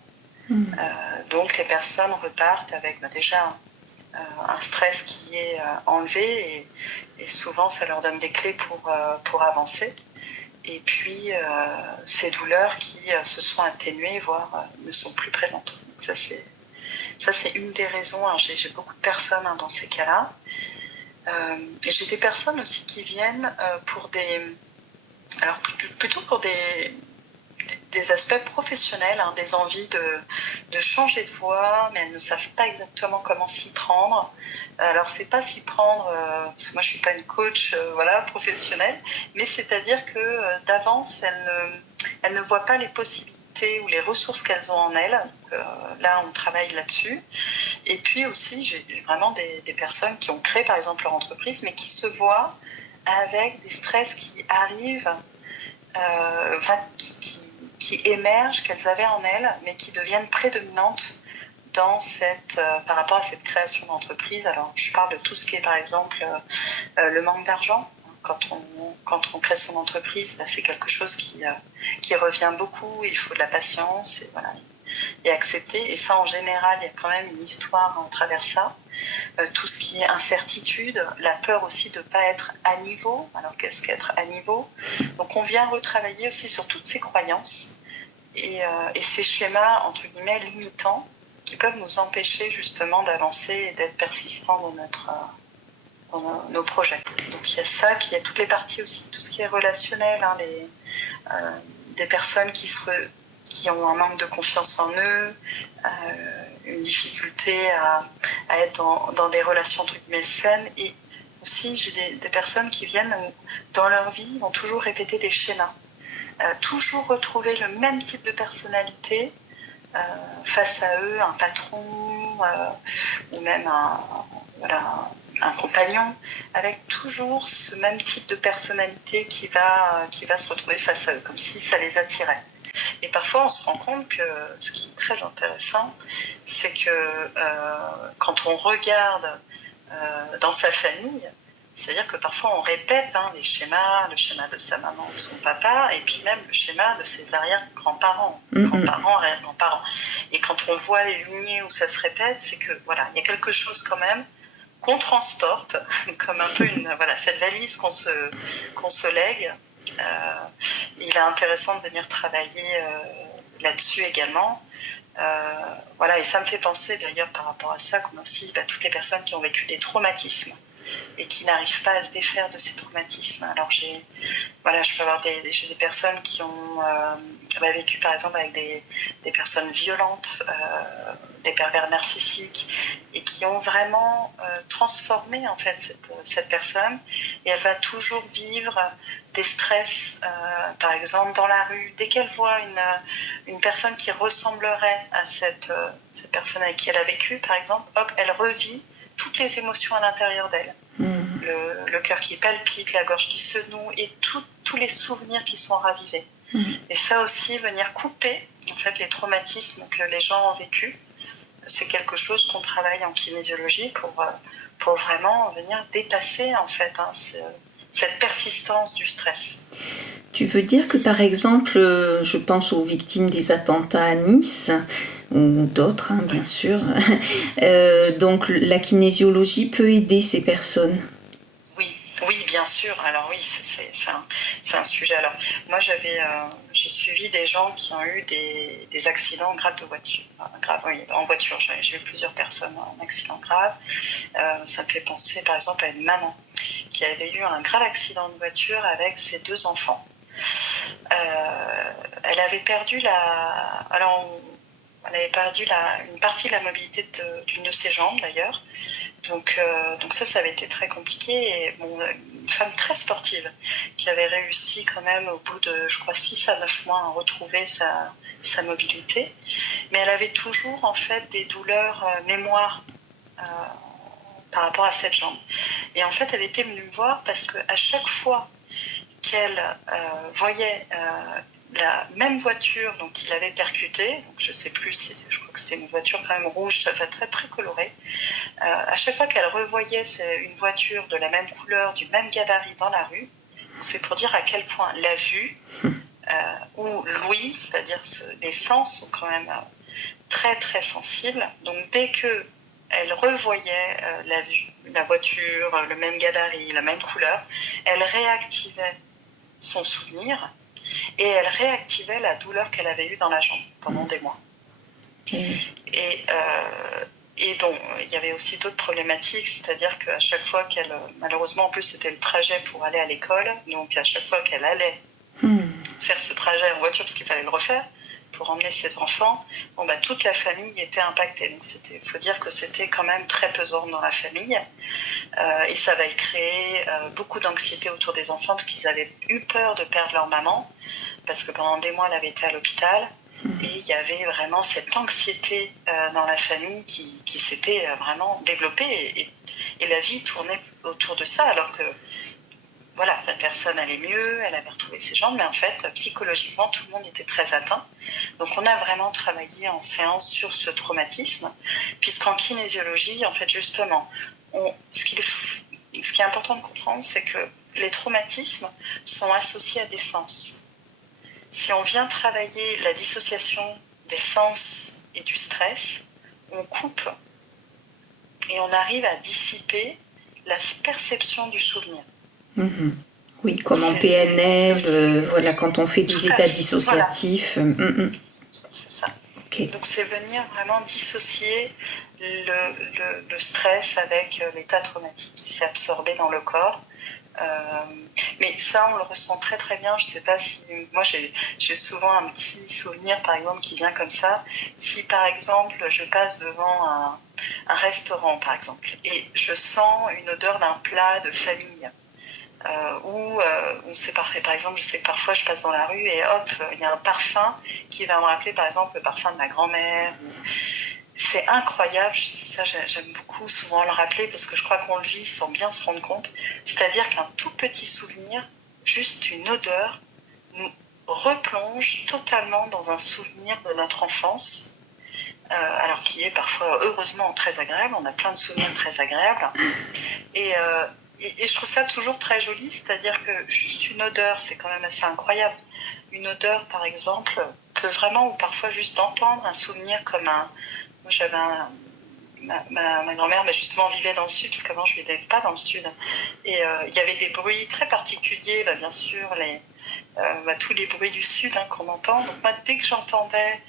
Donc les personnes repartent avec déjà un stress qui est enlevé, et souvent ça leur donne des clés pour avancer. Et puis ces douleurs qui se sont atténuées, voire ne sont plus présentes. Donc ça c'est une des raisons. Alors, j'ai beaucoup de personnes dans ces cas-là. Et j'ai des personnes aussi qui viennent pour plutôt pour des aspects professionnels, des envies de changer de voie, mais elles ne savent pas exactement comment s'y prendre. Alors c'est pas s'y prendre, parce que moi je suis pas une coach professionnelle, mais c'est-à-dire que d'avance elles ne voient pas les possibilités ou les ressources qu'elles ont en elles. Là on travaille là-dessus. Et puis aussi j'ai vraiment des personnes qui ont créé par exemple leur entreprise, mais qui se voient avec des stress qui arrivent, qui émergent, qu'elles avaient en elles, mais qui deviennent prédominantes par rapport à cette création d'entreprise. Alors, je parle de tout ce qui est, par exemple, le manque d'argent. Quand on crée son entreprise, c'est quelque chose qui revient beaucoup. Il faut de la patience et accepter. Et ça, en général, il y a quand même une histoire en travers ça. Tout ce qui est incertitude, la peur aussi de ne pas être à niveau. Alors, qu'est-ce qu'être à niveau ? Donc, on vient retravailler aussi sur toutes ces croyances et ces schémas, entre guillemets, limitants, qui peuvent nous empêcher justement d'avancer et d'être persistants dans nos projets. Donc il y a ça, puis il y a toutes les parties aussi, tout ce qui est relationnel, des personnes qui ont un manque de confiance en eux, une difficulté à être dans des relations entre guillemets saines. Et aussi j'ai des personnes qui viennent dans leur vie, vont toujours répéter des schémas, toujours retrouver le même type de personnalité, face à eux, un patron ou même un compagnon, avec toujours ce même type de personnalité qui va se retrouver face à eux, comme si ça les attirait. Et parfois on se rend compte que ce qui est très intéressant, c'est que quand on regarde dans sa famille, c'est-à-dire que parfois on répète les schémas, le schéma de sa maman ou de son papa, et puis même le schéma de ses arrière-grands-parents, grands-parents, arrière-grands-parents. Et quand on voit les lignées où ça se répète, c'est que il y a quelque chose quand même qu'on transporte, comme un peu cette valise qu'on se lègue. Il est intéressant de venir travailler là-dessus également. Et ça me fait penser d'ailleurs par rapport à ça qu'on a aussi toutes les personnes qui ont vécu des traumatismes et qui n'arrivent pas à se défaire de ces traumatismes. Alors je peux avoir des personnes qui ont vécu par exemple avec des personnes violentes, des pervers narcissiques, et qui ont vraiment transformé en fait cette personne, et elle va toujours vivre des stress, par exemple dans la rue, dès qu'elle voit une personne qui ressemblerait à cette personne avec qui elle a vécu, par exemple, hop, elle revit toutes les émotions à l'intérieur d'elle. Le cœur qui palpite, la gorge qui se noue, et tous les souvenirs qui sont ravivés. Et ça aussi, venir couper en fait les traumatismes que les gens ont vécu, c'est quelque chose qu'on travaille en kinésiologie pour vraiment venir dépasser en fait cette persistance du stress. Tu veux dire que par exemple, je pense aux victimes des attentats à Nice, ou d'autres bien sûr, donc la kinésiologie peut aider ces personnes? Oui, bien sûr. Alors oui, c'est un sujet. Alors moi, j'ai suivi des gens qui ont eu des accidents graves de voiture. En voiture. J'ai eu plusieurs personnes en accident grave. Ça me fait penser par exemple à une maman qui qui avait eu un grave accident de voiture avec ses 2 enfants. Elle avait perdu une partie de la mobilité d'une de ses jambes d'ailleurs. Donc ça avait été très compliqué. Et bon, une femme très sportive qui avait réussi quand même au bout de, je crois, 6 à 9 mois à retrouver sa mobilité. Mais elle avait toujours en fait des douleurs mémoire par rapport à cette jambe. Et en fait, elle était venue me voir parce qu'à chaque fois qu'elle voyait la même voiture donc, qu'il avait percutée, donc je ne sais plus, je crois que c'était une voiture quand même rouge, ça fait très très coloré, à chaque fois qu'elle revoyait une voiture de la même couleur, du même gabarit dans la rue, c'est pour dire à quel point la vue ou l'ouïe, c'est-à-dire les sens sont quand même très très sensibles, donc dès que elle revoyait la voiture, le même gabarit, la même couleur, elle réactivait son souvenir et elle réactivait la douleur qu'elle avait eue dans la jambe pendant des mois. Et bon, il y avait aussi d'autres problématiques, c'est-à-dire qu'à chaque fois malheureusement en plus c'était le trajet pour aller à l'école, donc à chaque fois qu'elle allait faire ce trajet en voiture, parce qu'il fallait le refaire, pour emmener ses enfants, toute la famille était impactée. Donc il faut dire que c'était quand même très pesant dans la famille. Et ça va créer beaucoup d'anxiété autour des enfants parce qu'ils avaient eu peur de perdre leur maman, parce que pendant des mois, elle avait été à l'hôpital. Et il y avait vraiment cette anxiété dans la famille qui s'était vraiment développée. Et la vie tournait autour de ça, alors que voilà, la personne allait mieux, elle avait retrouvé ses jambes, mais en fait, psychologiquement, tout le monde était très atteint. Donc, on a vraiment travaillé en séance sur ce traumatisme, puisqu'en kinésiologie, en fait, justement, ce qui est important de comprendre, c'est que les traumatismes sont associés à des sens. Si on vient travailler la dissociation des sens et du stress, on coupe et on arrive à dissiper la perception du souvenir. Oui, comme en PNL, voilà, quand on fait des états dissociatifs. Voilà. C'est ça. Okay. Donc c'est venir vraiment dissocier le stress avec l'état traumatique qui s'est absorbé dans le corps. Mais ça, on le ressent très très bien. Je ne sais pas si... Moi, j'ai souvent un petit souvenir, par exemple, qui vient comme ça. Si, par exemple, je passe devant un restaurant, par exemple, et je sens une odeur d'un plat de famille, où c'est parfait. Par exemple, je sais que parfois, je passe dans la rue et hop, il y a un parfum qui va me rappeler, par exemple, le parfum de ma grand-mère. C'est incroyable, ça j'aime beaucoup souvent le rappeler parce que je crois qu'on le vit sans bien se rendre compte. C'est-à-dire qu'un tout petit souvenir, juste une odeur, nous replonge totalement dans un souvenir de notre enfance, alors qui est parfois heureusement très agréable, on a plein de souvenirs très agréables. Et je trouve ça toujours très joli, c'est-à-dire que juste une odeur, c'est quand même assez incroyable. Une odeur, par exemple, peut vraiment, ou parfois juste d'entendre un souvenir comme un... Moi, j'avais ma grand-mère justement vivait dans le sud, parce qu'avant je ne vivais pas dans le sud. Et il y avait des bruits très particuliers, bien sûr, tous les bruits du sud qu'on entend. Donc moi, dès que j'entendais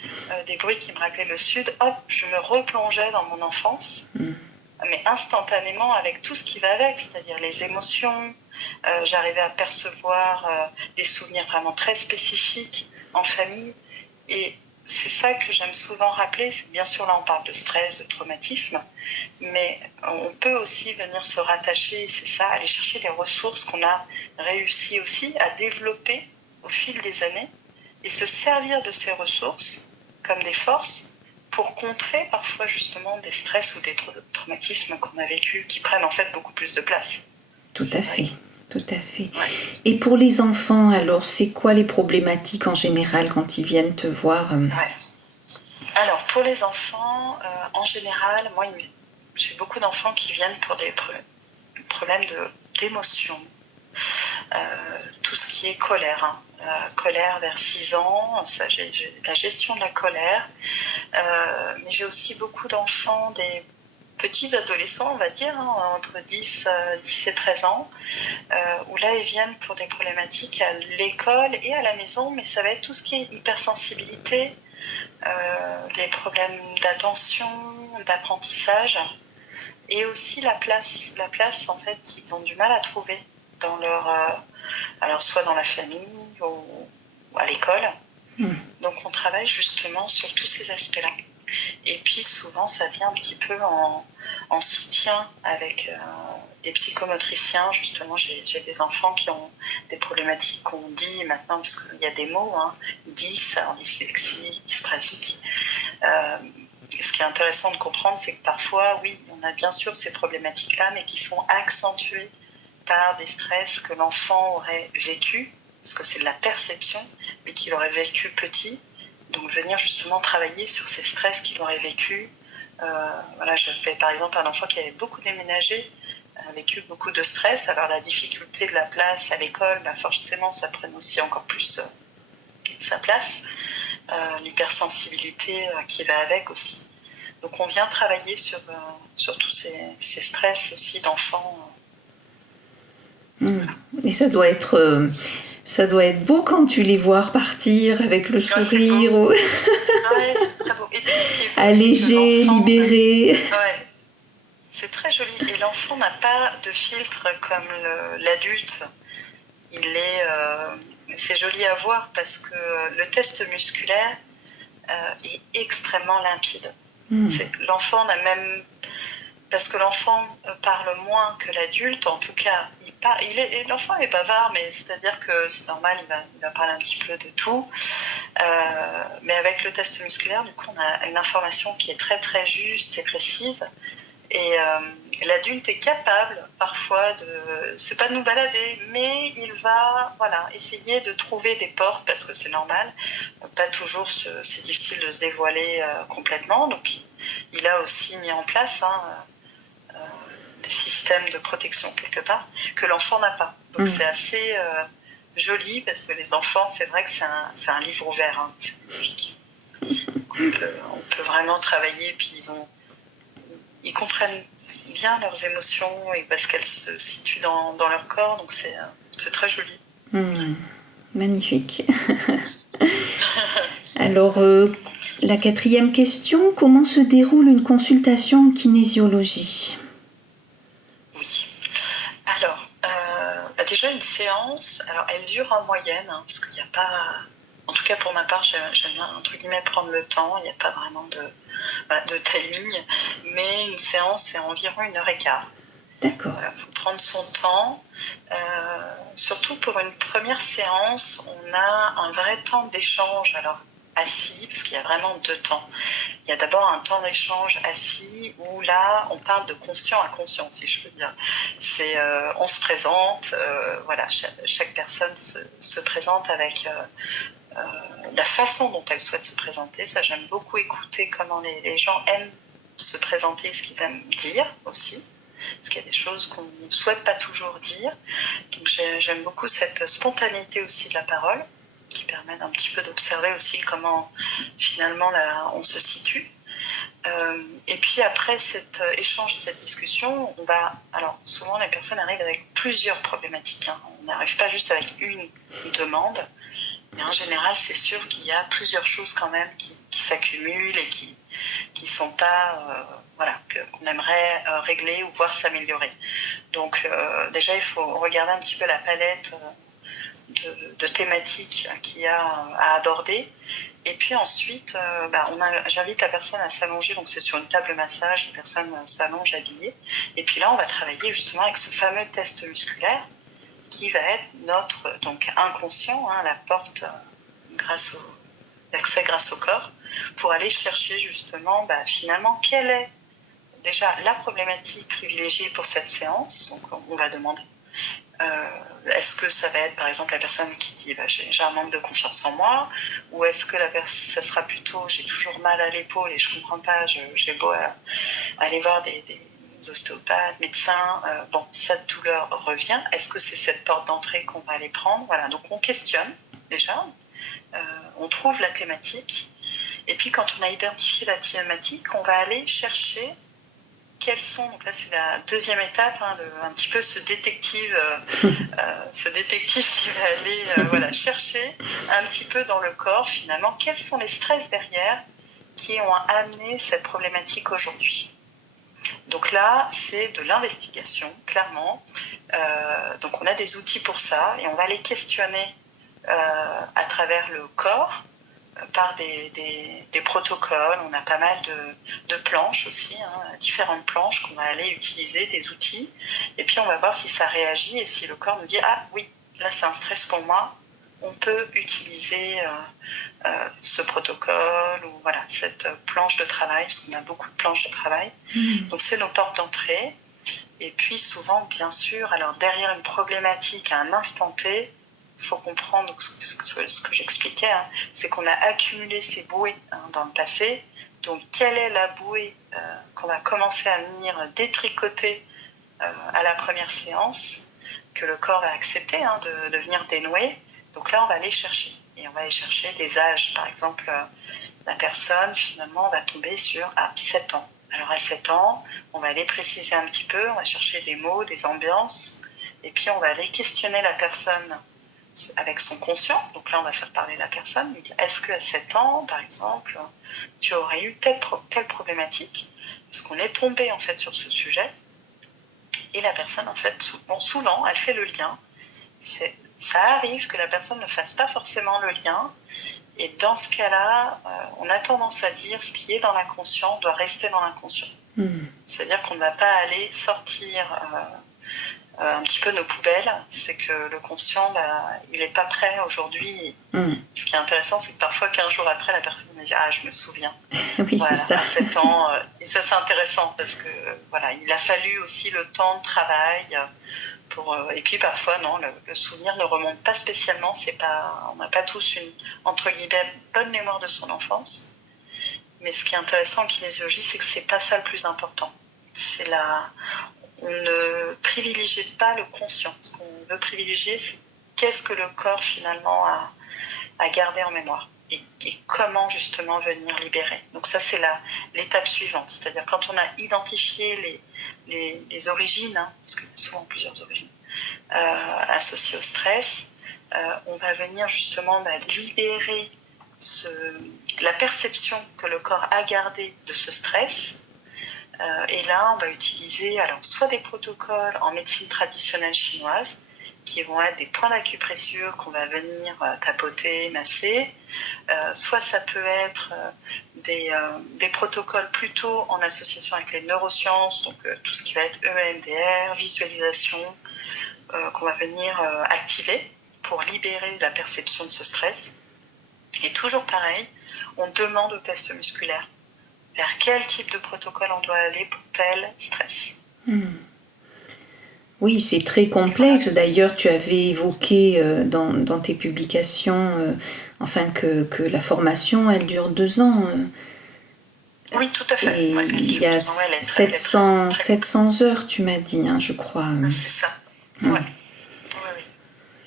des bruits qui me rappelaient le sud, hop, je me replongeais dans mon enfance, mais instantanément avec tout ce qui va avec, c'est-à-dire les émotions. J'arrivais à percevoir des souvenirs vraiment très spécifiques en famille. Et c'est ça que j'aime souvent rappeler. Bien sûr, là, on parle de stress, de traumatisme, mais on peut aussi venir se rattacher, c'est ça, aller chercher les ressources qu'on a réussi aussi à développer au fil des années et se servir de ces ressources comme des forces pour contrer parfois justement des stress ou des traumatismes qu'on a vécus qui prennent en fait beaucoup plus de place. Tout à fait. Tout à fait. Ouais. Et pour les enfants, alors, c'est quoi les problématiques en général quand ils viennent te voir Ouais. Alors, pour les enfants, en général, moi, j'ai beaucoup d'enfants qui viennent pour des problèmes d'émotion. Tout ce qui est colère. Colère vers 6 ans, ça, j'ai la gestion de la colère. Mais j'ai aussi beaucoup d'enfants, des petits adolescents, on va dire, entre 10 et 13 ans, où là, ils viennent pour des problématiques à l'école et à la maison, mais ça va être tout ce qui est hypersensibilité, des problèmes d'attention, d'apprentissage, et aussi la place en fait qu'ils ont du mal à trouver dans leur, alors soit dans la famille ou à l'école. Donc on travaille justement sur tous ces aspects-là. Et puis souvent ça vient un petit peu en soutien avec les psychomotriciens. Justement, j'ai des enfants qui ont des problématiques qu'on dit maintenant, parce qu'il y a des mots, hein, 10, alors dyslexie, dyspraxique. Ce qui est intéressant de comprendre, c'est que parfois, oui, on a bien sûr ces problématiques-là, mais qui sont accentuées par des stress que l'enfant aurait vécu, parce que c'est de la perception, mais qu'il aurait vécu petit. Donc venir justement travailler sur ces stress qu'il aurait vécu. Voilà, j'avais par exemple un enfant qui avait beaucoup déménagé, a vécu beaucoup de stress. Alors la difficulté de la place à l'école, forcément ça prenait aussi encore plus sa place. L'hypersensibilité qui va avec aussi. Donc on vient travailler sur tous ces stress aussi d'enfants. Et ça doit être beau quand tu les vois repartir avec le sourire. Ouais, c'est très beau. Et puis, ce qui est beau, allégé, libéré. Ouais, c'est très joli. Et l'enfant n'a pas de filtre comme l'adulte. C'est joli à voir parce que le test musculaire est extrêmement limpide. L'enfant n'a même... Parce que l'enfant parle moins que l'adulte, en tout cas, l'enfant est bavard, mais c'est-à-dire que c'est normal, il va parler un petit peu de tout. Mais avec le test musculaire, du coup, on a une information qui est très très juste et précise. Et l'adulte est capable parfois c'est pas de nous balader, mais il va essayer de trouver des portes, parce que c'est normal. Pas toujours, c'est difficile de se dévoiler complètement. Donc il a aussi mis en place des systèmes de protection quelque part que l'enfant n'a pas. Donc c'est assez joli, parce que les enfants, c'est vrai que c'est un livre ouvert. Hein. On peut vraiment travailler, puis ils comprennent bien leurs émotions, et parce qu'elles se situent dans leur corps, donc c'est très joli. Magnifique. Alors, la 4e question, comment se déroule une consultation en kinésiologie ? Oui. Alors, déjà une séance, alors elle dure en moyenne, hein, parce qu'il n'y a pas... En tout cas, pour ma part, j'aime bien, entre guillemets, prendre le temps. Il n'y a pas vraiment de timing. Mais une séance, c'est environ 1h15. D'accord. Il faut prendre son temps. Surtout pour une première séance, on a un vrai temps d'échange. Alors, assis, parce qu'il y a vraiment 2 temps. Il y a d'abord un temps d'échange assis, où là, on parle de conscient à conscient, si je peux dire. C'est, on se présente, chaque personne se présente avec... la façon dont elle souhaite se présenter. Ça, j'aime beaucoup écouter comment les gens aiment se présenter, ce qu'ils aiment dire aussi, parce qu'il y a des choses qu'on ne souhaite pas toujours dire. Donc j'aime beaucoup cette spontanéité aussi de la parole, qui permet un petit peu d'observer aussi comment finalement on se situe. Et puis après cet échange, cette discussion, alors souvent les personnes arrivent avec plusieurs problématiques. Hein. On n'arrive pas juste avec une demande. Mais en général, c'est sûr qu'il y a plusieurs choses quand même qui s'accumulent et qui sont pas, qu'on aimerait régler ou voir s'améliorer. Donc déjà, il faut regarder un petit peu la palette de thématiques qu'il y a à aborder. Et puis ensuite, j'invite la personne à s'allonger, donc c'est sur une table massage, la personne s'allonge habillée. Et puis là, on va travailler justement avec ce fameux test musculaire, qui va être notre inconscient, hein, la porte d'accès grâce au corps, pour aller chercher justement finalement quelle est déjà la problématique privilégiée pour cette séance. Donc on va demander est-ce que ça va être par exemple la personne qui dit j'ai un manque de confiance en moi, ou est-ce que ça sera plutôt j'ai toujours mal à l'épaule et je comprends pas, j'ai beau aller voir des ostéopathes, médecins, cette douleur revient. Est-ce que c'est cette porte d'entrée qu'on va aller prendre ? Voilà, donc on questionne déjà, on trouve la thématique, et puis quand on a identifié la thématique, on va aller chercher quels sont, donc là c'est la 2e étape, hein, un petit peu ce détective qui va aller chercher un petit peu dans le corps finalement, quels sont les stress derrière qui ont amené cette problématique aujourd'hui. Donc là, c'est de l'investigation, clairement. Donc on a des outils pour ça et on va les questionner à travers le corps par des protocoles. On a pas mal de planches aussi, différentes planches qu'on va aller utiliser, des outils. Et puis on va voir si ça réagit et si le corps nous dit « Ah oui, là c'est un stress pour moi », on peut utiliser ce protocole ou voilà, cette planche de travail, parce qu'on a beaucoup de planches de travail. Donc c'est nos portes d'entrée. Et puis souvent, bien sûr, alors derrière une problématique à un instant T, il faut comprendre donc, ce que j'expliquais, c'est qu'on a accumulé ces bouées dans le passé. Donc quelle est la bouée qu'on va commencer à venir détricoter à la première séance, que le corps va accepter de venir dénouer. Donc là, on va aller chercher. Et on va aller chercher des âges. Par exemple, la personne, finalement, va tomber sur 7 ans. Alors à 7 ans, on va aller préciser un petit peu, on va chercher des mots, des ambiances, et puis on va aller questionner la personne avec son conscient. Donc là, on va faire parler la personne, lui dire, est-ce qu'à 7 ans, par exemple, tu aurais eu telle problématique? Est-ce qu'on est tombé, en fait, sur ce sujet? Et la personne, en fait, souvent, elle fait le lien. Ça arrive que la personne ne fasse pas forcément le lien. Et dans ce cas-là, on a tendance à dire ce qui est dans l'inconscient doit rester dans l'inconscient. C'est-à-dire qu'on ne va pas aller sortir un petit peu nos poubelles. C'est que le conscient, il n'est pas prêt aujourd'hui. Ce qui est intéressant, c'est que parfois, 15 jours après, la personne me dit « Ah, je me souviens ». Oui, voilà, c'est ça. À 7 ans. Et ça, c'est intéressant parce que voilà, il a fallu aussi le temps de travail. Et puis parfois, non, le souvenir ne remonte pas spécialement. On n'a pas tous une, entre guillemets, bonne mémoire de son enfance. Mais ce qui est intéressant en kinésiologie, c'est que c'est pas ça le plus important. On ne privilégie pas le conscient. Ce qu'on veut privilégier, c'est qu'est-ce que le corps finalement a gardé en mémoire et comment justement venir libérer. Donc ça, c'est l'étape suivante. C'est-à-dire quand on a identifié les origines, parce qu'il y a souvent plusieurs origines, associées au stress, on va venir justement libérer la perception que le corps a gardée de ce stress. Et là, on va utiliser soit des protocoles en médecine traditionnelle chinoise, qui vont être des points d'acupressure qu'on va venir tapoter, masser. Soit ça peut être des protocoles plutôt en association avec les neurosciences, donc tout ce qui va être EMDR, visualisation, qu'on va venir activer pour libérer la perception de ce stress. Et toujours pareil, on demande au test musculaire vers quel type de protocole on doit aller pour tel stress. Oui, c'est très complexe. D'ailleurs, tu avais évoqué dans tes publications que la formation, elle dure 2 ans. Oui, tout à fait. Et il y a 700 heures, tu m'as dit, je crois. C'est ça.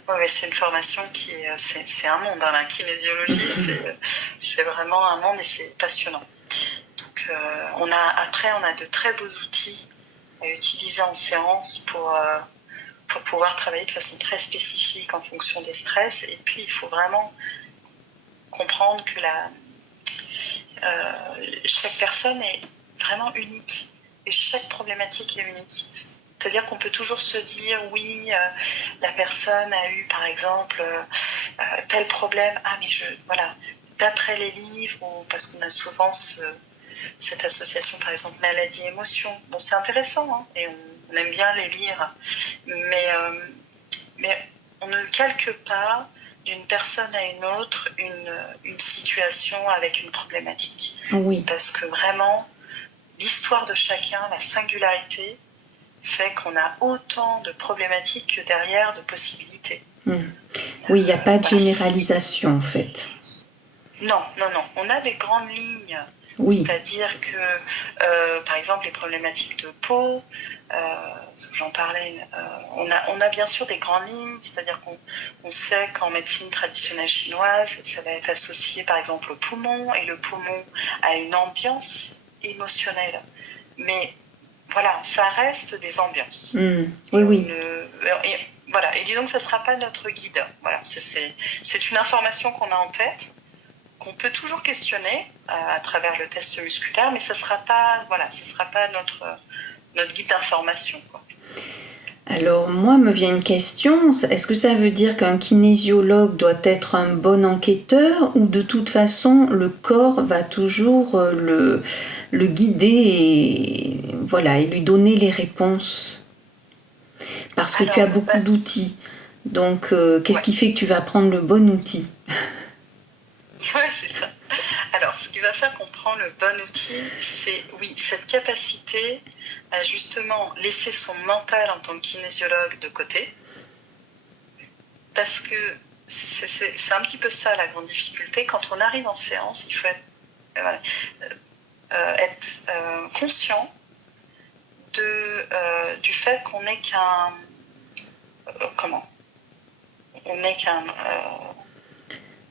Oui, c'est une formation qui c'est un monde. La kinésiologie, c'est vraiment un monde et c'est passionnant. Donc, on a de très beaux outils à utiliser en séance pour pouvoir travailler de façon très spécifique en fonction des stress. Et puis, il faut vraiment comprendre que chaque personne est vraiment unique et chaque problématique est unique. C'est-à-dire qu'on peut toujours se dire, oui, la personne a eu, par exemple, tel problème. Ah, mais d'après les livres, parce qu'on a souvent cette association, par exemple, maladie-émotion. Bon, c'est intéressant, et on aime bien les lire, mais on ne calque pas d'une personne à une autre une situation avec une problématique. Oui. Parce que vraiment, l'histoire de chacun, la singularité, fait qu'on a autant de problématiques que derrière de possibilités. Oui, il n'y a pas de généralisation, en fait. Non. On a des grandes lignes. Oui. C'est-à-dire que, par exemple, les problématiques de peau, j'en parlais, on a bien sûr des grandes lignes, c'est-à-dire qu'on sait qu'en médecine traditionnelle chinoise, ça va être associé, par exemple, au poumon, et le poumon a une ambiance émotionnelle. Mais voilà, ça reste des ambiances. Oui. Et disons que ça ne sera pas notre guide. Voilà, c'est une information qu'on a en tête, qu'on peut toujours questionner à travers le test musculaire, mais ce ne sera pas, notre guide d'information, quoi. Alors, moi, me vient une question. Est-ce que ça veut dire qu'un kinésiologue doit être un bon enquêteur ou de toute façon, le corps va toujours le guider et, voilà, et lui donner les réponses? Parce que tu as beaucoup d'outils. Donc, qu'est-ce qui fait que tu vas prendre le bon outil? Oui, c'est ça. Alors, ce qui va faire qu'on prend le bon outil, c'est, oui, cette capacité à justement laisser son mental en tant que kinésiologue de côté. Parce que c'est un petit peu ça la grande difficulté. Quand on arrive en séance, il faut être conscient du fait qu'on n'est qu'un... On n'est qu'un...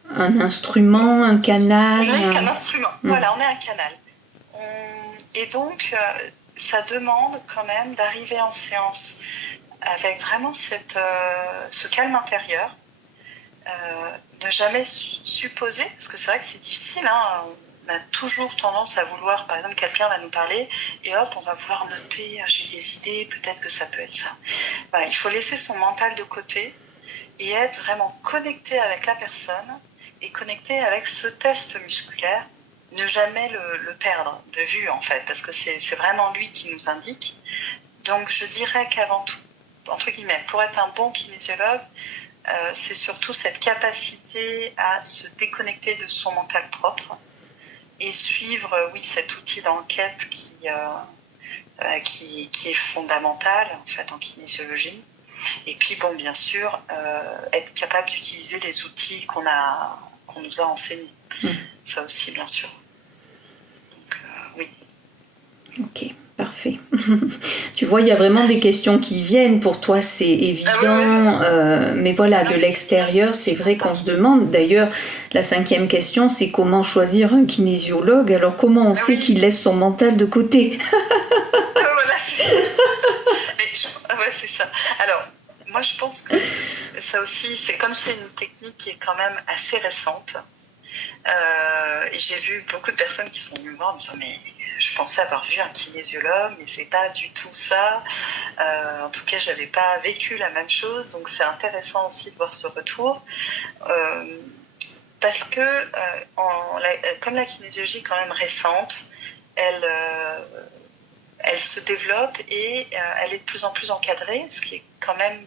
un instrument, un canal. On n'est qu'un instrument. Voilà, on est un canal. Et donc, ça demande quand même d'arriver en séance avec vraiment ce calme intérieur. Ne jamais supposer, parce que c'est vrai que c'est difficile, hein, on a toujours tendance à vouloir, par exemple, quelqu'un va nous parler et hop, on va vouloir noter, j'ai des idées, peut-être que ça peut être ça. Voilà, il faut laisser son mental de côté et être vraiment connecté avec la personne et connecté avec ce test musculaire, ne jamais le perdre de vue en fait, parce que c'est vraiment lui qui nous indique. Donc je dirais qu'avant tout, entre guillemets, pour être un bon kinésiologue, c'est surtout cette capacité à se déconnecter de son mental propre et suivre, oui, cet outil d'enquête qui est fondamental en fait en kinésiologie. Et puis bon, bien sûr, être capable d'utiliser les outils qu'on nous a enseignés. Ça aussi, bien sûr. Donc, oui. Ok, parfait. Tu vois, il y a vraiment des questions qui viennent. Pour toi, c'est évident. Mais voilà, non, de l'extérieur, c'est vrai qu'on se demande. D'ailleurs, la 5e question, c'est comment choisir un kinésiologue. Alors, comment on sait qu'il laisse son mental de côté? Voilà, c'est ça. Ouais, c'est ça. Alors, moi, je pense que ça aussi, c'est comme c'est une technique qui est quand même assez récente. Et j'ai vu beaucoup de personnes qui sont venues me voir en me disant mais je pensais avoir vu un kinésiologue, mais c'est pas du tout ça. En tout cas, j'avais pas vécu la même chose, donc c'est intéressant aussi de voir ce retour. Parce que comme la kinésiologie est quand même récente, elle se développe et elle est de plus en plus encadrée, ce qui est quand même,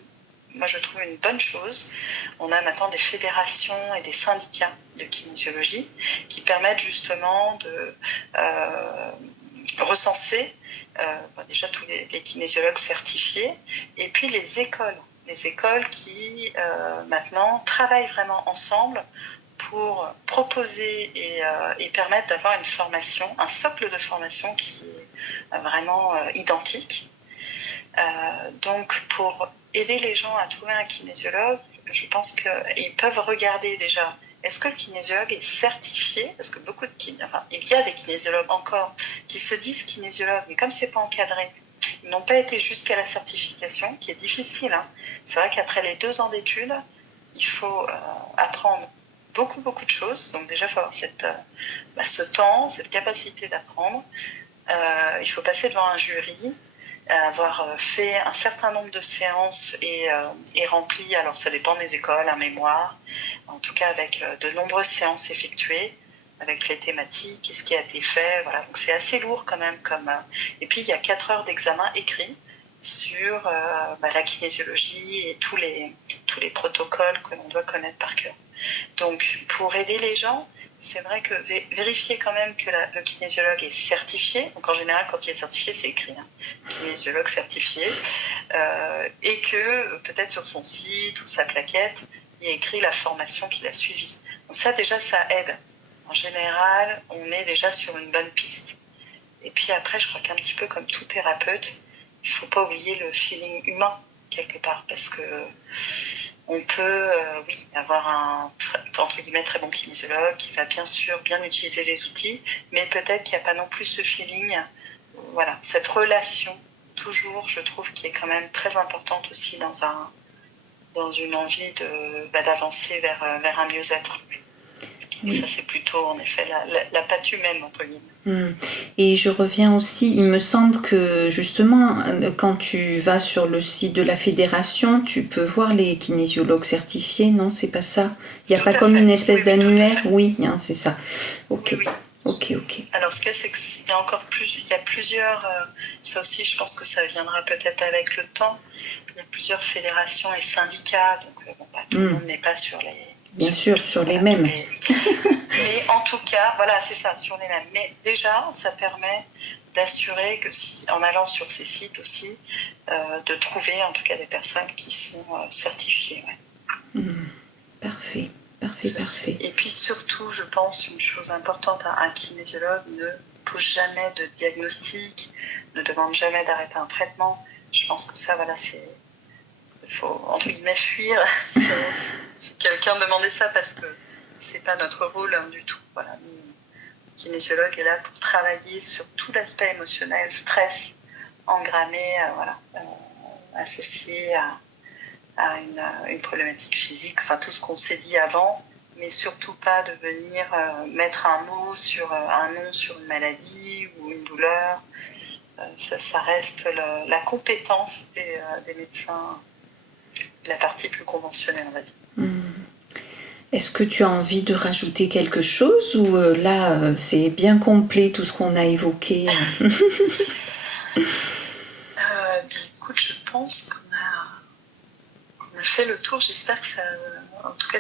moi je trouve, une bonne chose. On a maintenant des fédérations et des syndicats de kinésiologie qui permettent justement de recenser déjà tous les kinésiologues certifiés et puis les écoles qui maintenant travaillent vraiment ensemble pour proposer et permettre d'avoir une formation, un socle de formation qui est vraiment identique. Donc pour aider les gens à trouver un kinésiologue, je pense qu'ils peuvent regarder déjà, est-ce que le kinésiologue est certifié? Parce que il y a des kinésiologues encore qui se disent kinésiologues, mais comme c'est pas encadré, ils n'ont pas été jusqu'à la certification, qui est difficile. Hein. C'est vrai qu'après les 2 ans d'études, il faut apprendre beaucoup de choses. Donc déjà, il faut avoir ce temps, cette capacité d'apprendre. Il faut passer devant un jury, avoir fait un certain nombre de séances et rempli, alors ça dépend des écoles, un mémoire, en tout cas avec de nombreuses séances effectuées, avec les thématiques et ce qui a été fait. Voilà. Donc c'est assez lourd quand même. Et puis il y a 4 heures d'examen écrit sur la kinésiologie et tous les protocoles que l'on doit connaître par cœur. Donc pour aider les gens, c'est vrai que vérifier quand même que le kinésiologue est certifié. Donc en général, quand il est certifié, c'est écrit, hein, kinésiologue certifié, et que peut-être sur son site ou sa plaquette, il y a écrit la formation qu'il a suivie. Donc ça déjà, ça aide. En général, on est déjà sur une bonne piste. Et puis après, je crois qu'un petit peu comme tout thérapeute, il ne faut pas oublier le feeling humain quelque part, parce que on peut avoir un entre guillemets très bon kinésiologue qui va bien sûr bien utiliser les outils, mais peut-être qu'il n'y a pas non plus ce feeling, voilà, cette relation toujours, je trouve, qui est quand même très importante aussi dans une envie d'avancer vers un mieux-être. Et ça, c'est plutôt, en effet, la patte humaine, entre guillemets. Et je reviens aussi, il me semble que justement, quand tu vas sur le site de la fédération, tu peux voir les kinésiologues certifiés, non? C'est pas ça? Il n'y a Tout pas à comme fait. une espèce Oui, oui, tout à d'annuaire? fait. Oui, hein, c'est ça. Ok, Oui, oui. ok. Alors, ce qu'il y a, c'est qu'il y a encore il y a plusieurs, ça aussi, je pense que ça viendra peut-être avec le temps. Il y a plusieurs fédérations et syndicats, donc tout le monde n'est pas sur les. Bien sûr, sur les mêmes. Mais en tout cas, voilà, c'est ça, sur les mêmes. Mais déjà, ça permet d'assurer que en allant sur ces sites aussi, de trouver en tout cas des personnes qui sont certifiées. Ouais. Parfait. Et puis surtout, je pense, une chose importante, un kinésiologue ne pose jamais de diagnostic, ne demande jamais d'arrêter un traitement. Je pense que ça, voilà, il faut, entre guillemets, fuir si quelqu'un demandait ça, parce que c'est pas notre rôle du tout. Voilà. Le kinésiologue est là pour travailler sur tout l'aspect émotionnel, stress, engrammé, associé à une problématique physique, enfin tout ce qu'on s'est dit avant, mais surtout pas de venir mettre un nom sur une maladie ou une douleur. Ça reste la compétence des médecins, la partie plus conventionnelle, on va dire. Est-ce que tu as envie de rajouter quelque chose ou là c'est bien complet tout ce qu'on a évoqué? Écoute, je pense qu'on a fait le tour. J'espère que ça, en tout cas,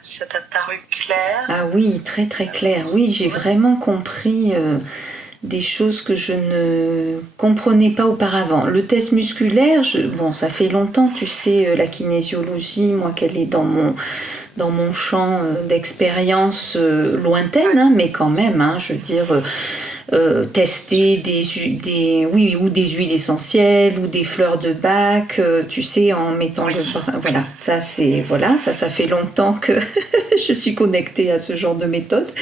si ça t'a paru clair. Ah oui, très très clair. Oui, j'ai vraiment compris des choses que je ne comprenais pas auparavant. Le test musculaire, ça fait longtemps, tu sais, la kinésiologie, moi, qu'elle est dans mon champ d'expérience lointaine, hein, mais quand même, hein, je veux dire, tester des huiles essentielles ou des fleurs de bac, tu sais, en mettant le bras. Voilà, ça fait longtemps que je suis connectée à ce genre de méthode.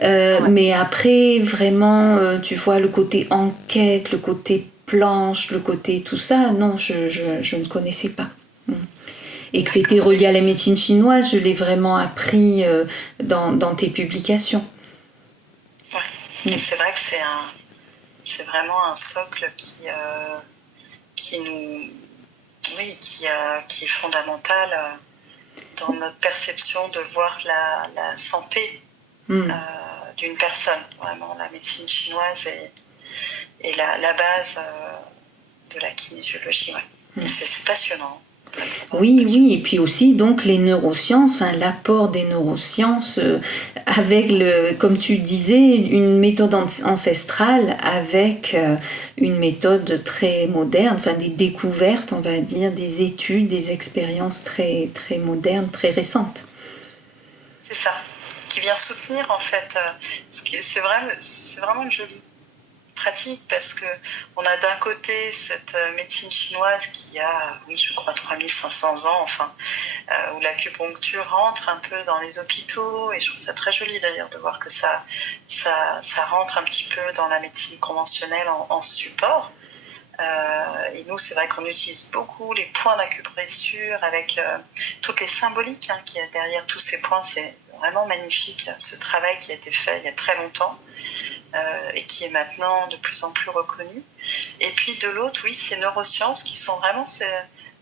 Mais après, vraiment, tu vois, le côté enquête, le côté planche, le côté tout ça, non, je ne connaissais pas. Et que c'était relié à la médecine chinoise, je l'ai vraiment appris dans tes publications. Ouais. Et c'est vrai que c'est vraiment un socle qui est fondamental dans notre perception de voir la santé d'une personne. Vraiment, la médecine chinoise est la base de la kinésiologie. Ouais. C'est passionnant. Oui, et puis aussi donc les neurosciences, l'apport des neurosciences avec, comme tu disais, une méthode ancestrale avec une méthode très moderne, des découvertes, on va dire, des études, des expériences très, très modernes, très récentes. C'est ça, qui vient soutenir en fait, c'est vraiment une jolie pratique, parce qu'on a d'un côté cette médecine chinoise qui a, je crois, 3500 ans, où l'acupuncture rentre un peu dans les hôpitaux, et je trouve ça très joli d'ailleurs de voir que ça rentre un petit peu dans la médecine conventionnelle en support. Et nous, c'est vrai qu'on utilise beaucoup les points d'acupressure avec toutes les symboliques qu'il y a derrière tous ces points. C'est vraiment magnifique, ce travail qui a été fait il y a très longtemps et qui est maintenant de plus en plus reconnu. Et puis de l'autre, oui, ces neurosciences qui sont vraiment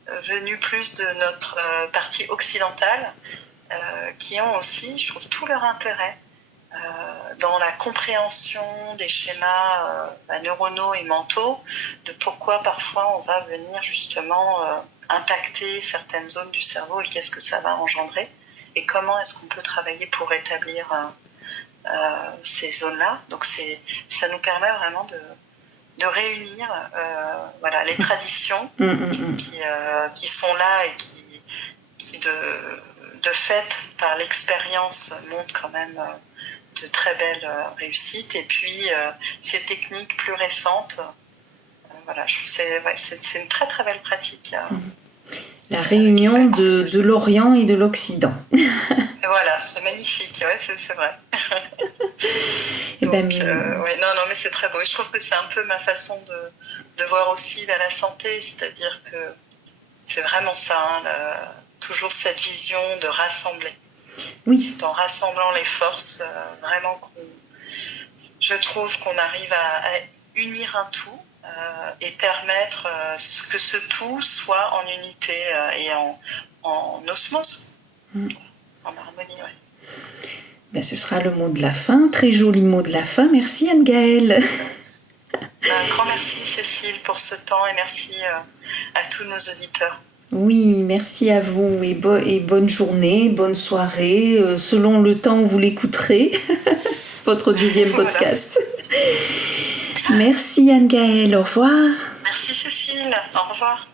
venues plus de notre partie occidentale, qui ont aussi, je trouve, tout leur intérêt dans la compréhension des schémas neuronaux et mentaux, de pourquoi parfois on va venir justement impacter certaines zones du cerveau et qu'est-ce que ça va engendrer, et comment est-ce qu'on peut travailler pour rétablir ces zones-là. Donc ça nous permet vraiment de réunir les traditions qui sont là et qui de fait, par l'expérience, montrent quand même de très belles réussites. Et puis ces techniques plus récentes, je trouve que c'est une très très belle pratique. La réunion de l'Orient et de l'Occident. Voilà, c'est magnifique, c'est vrai. Donc, non, mais c'est très beau. Et je trouve que c'est un peu ma façon de voir aussi la santé, c'est-à-dire que c'est vraiment ça, toujours cette vision de rassembler. Oui. C'est en rassemblant les forces, vraiment, je trouve qu'on arrive à unir un tout et permettre que ce tout soit en unité et en osmose, en harmonie. Ouais. Ben, ce sera le mot de la fin, très joli mot de la fin. Merci Anne-Gaëlle. Un grand merci Cécile pour ce temps et merci à tous nos auditeurs. Oui, merci à vous et bonne journée, bonne soirée, selon le temps où vous l'écouterez, votre deuxième podcast. Voilà. Merci Anne-Gaëlle, au revoir. Merci Cécile, au revoir.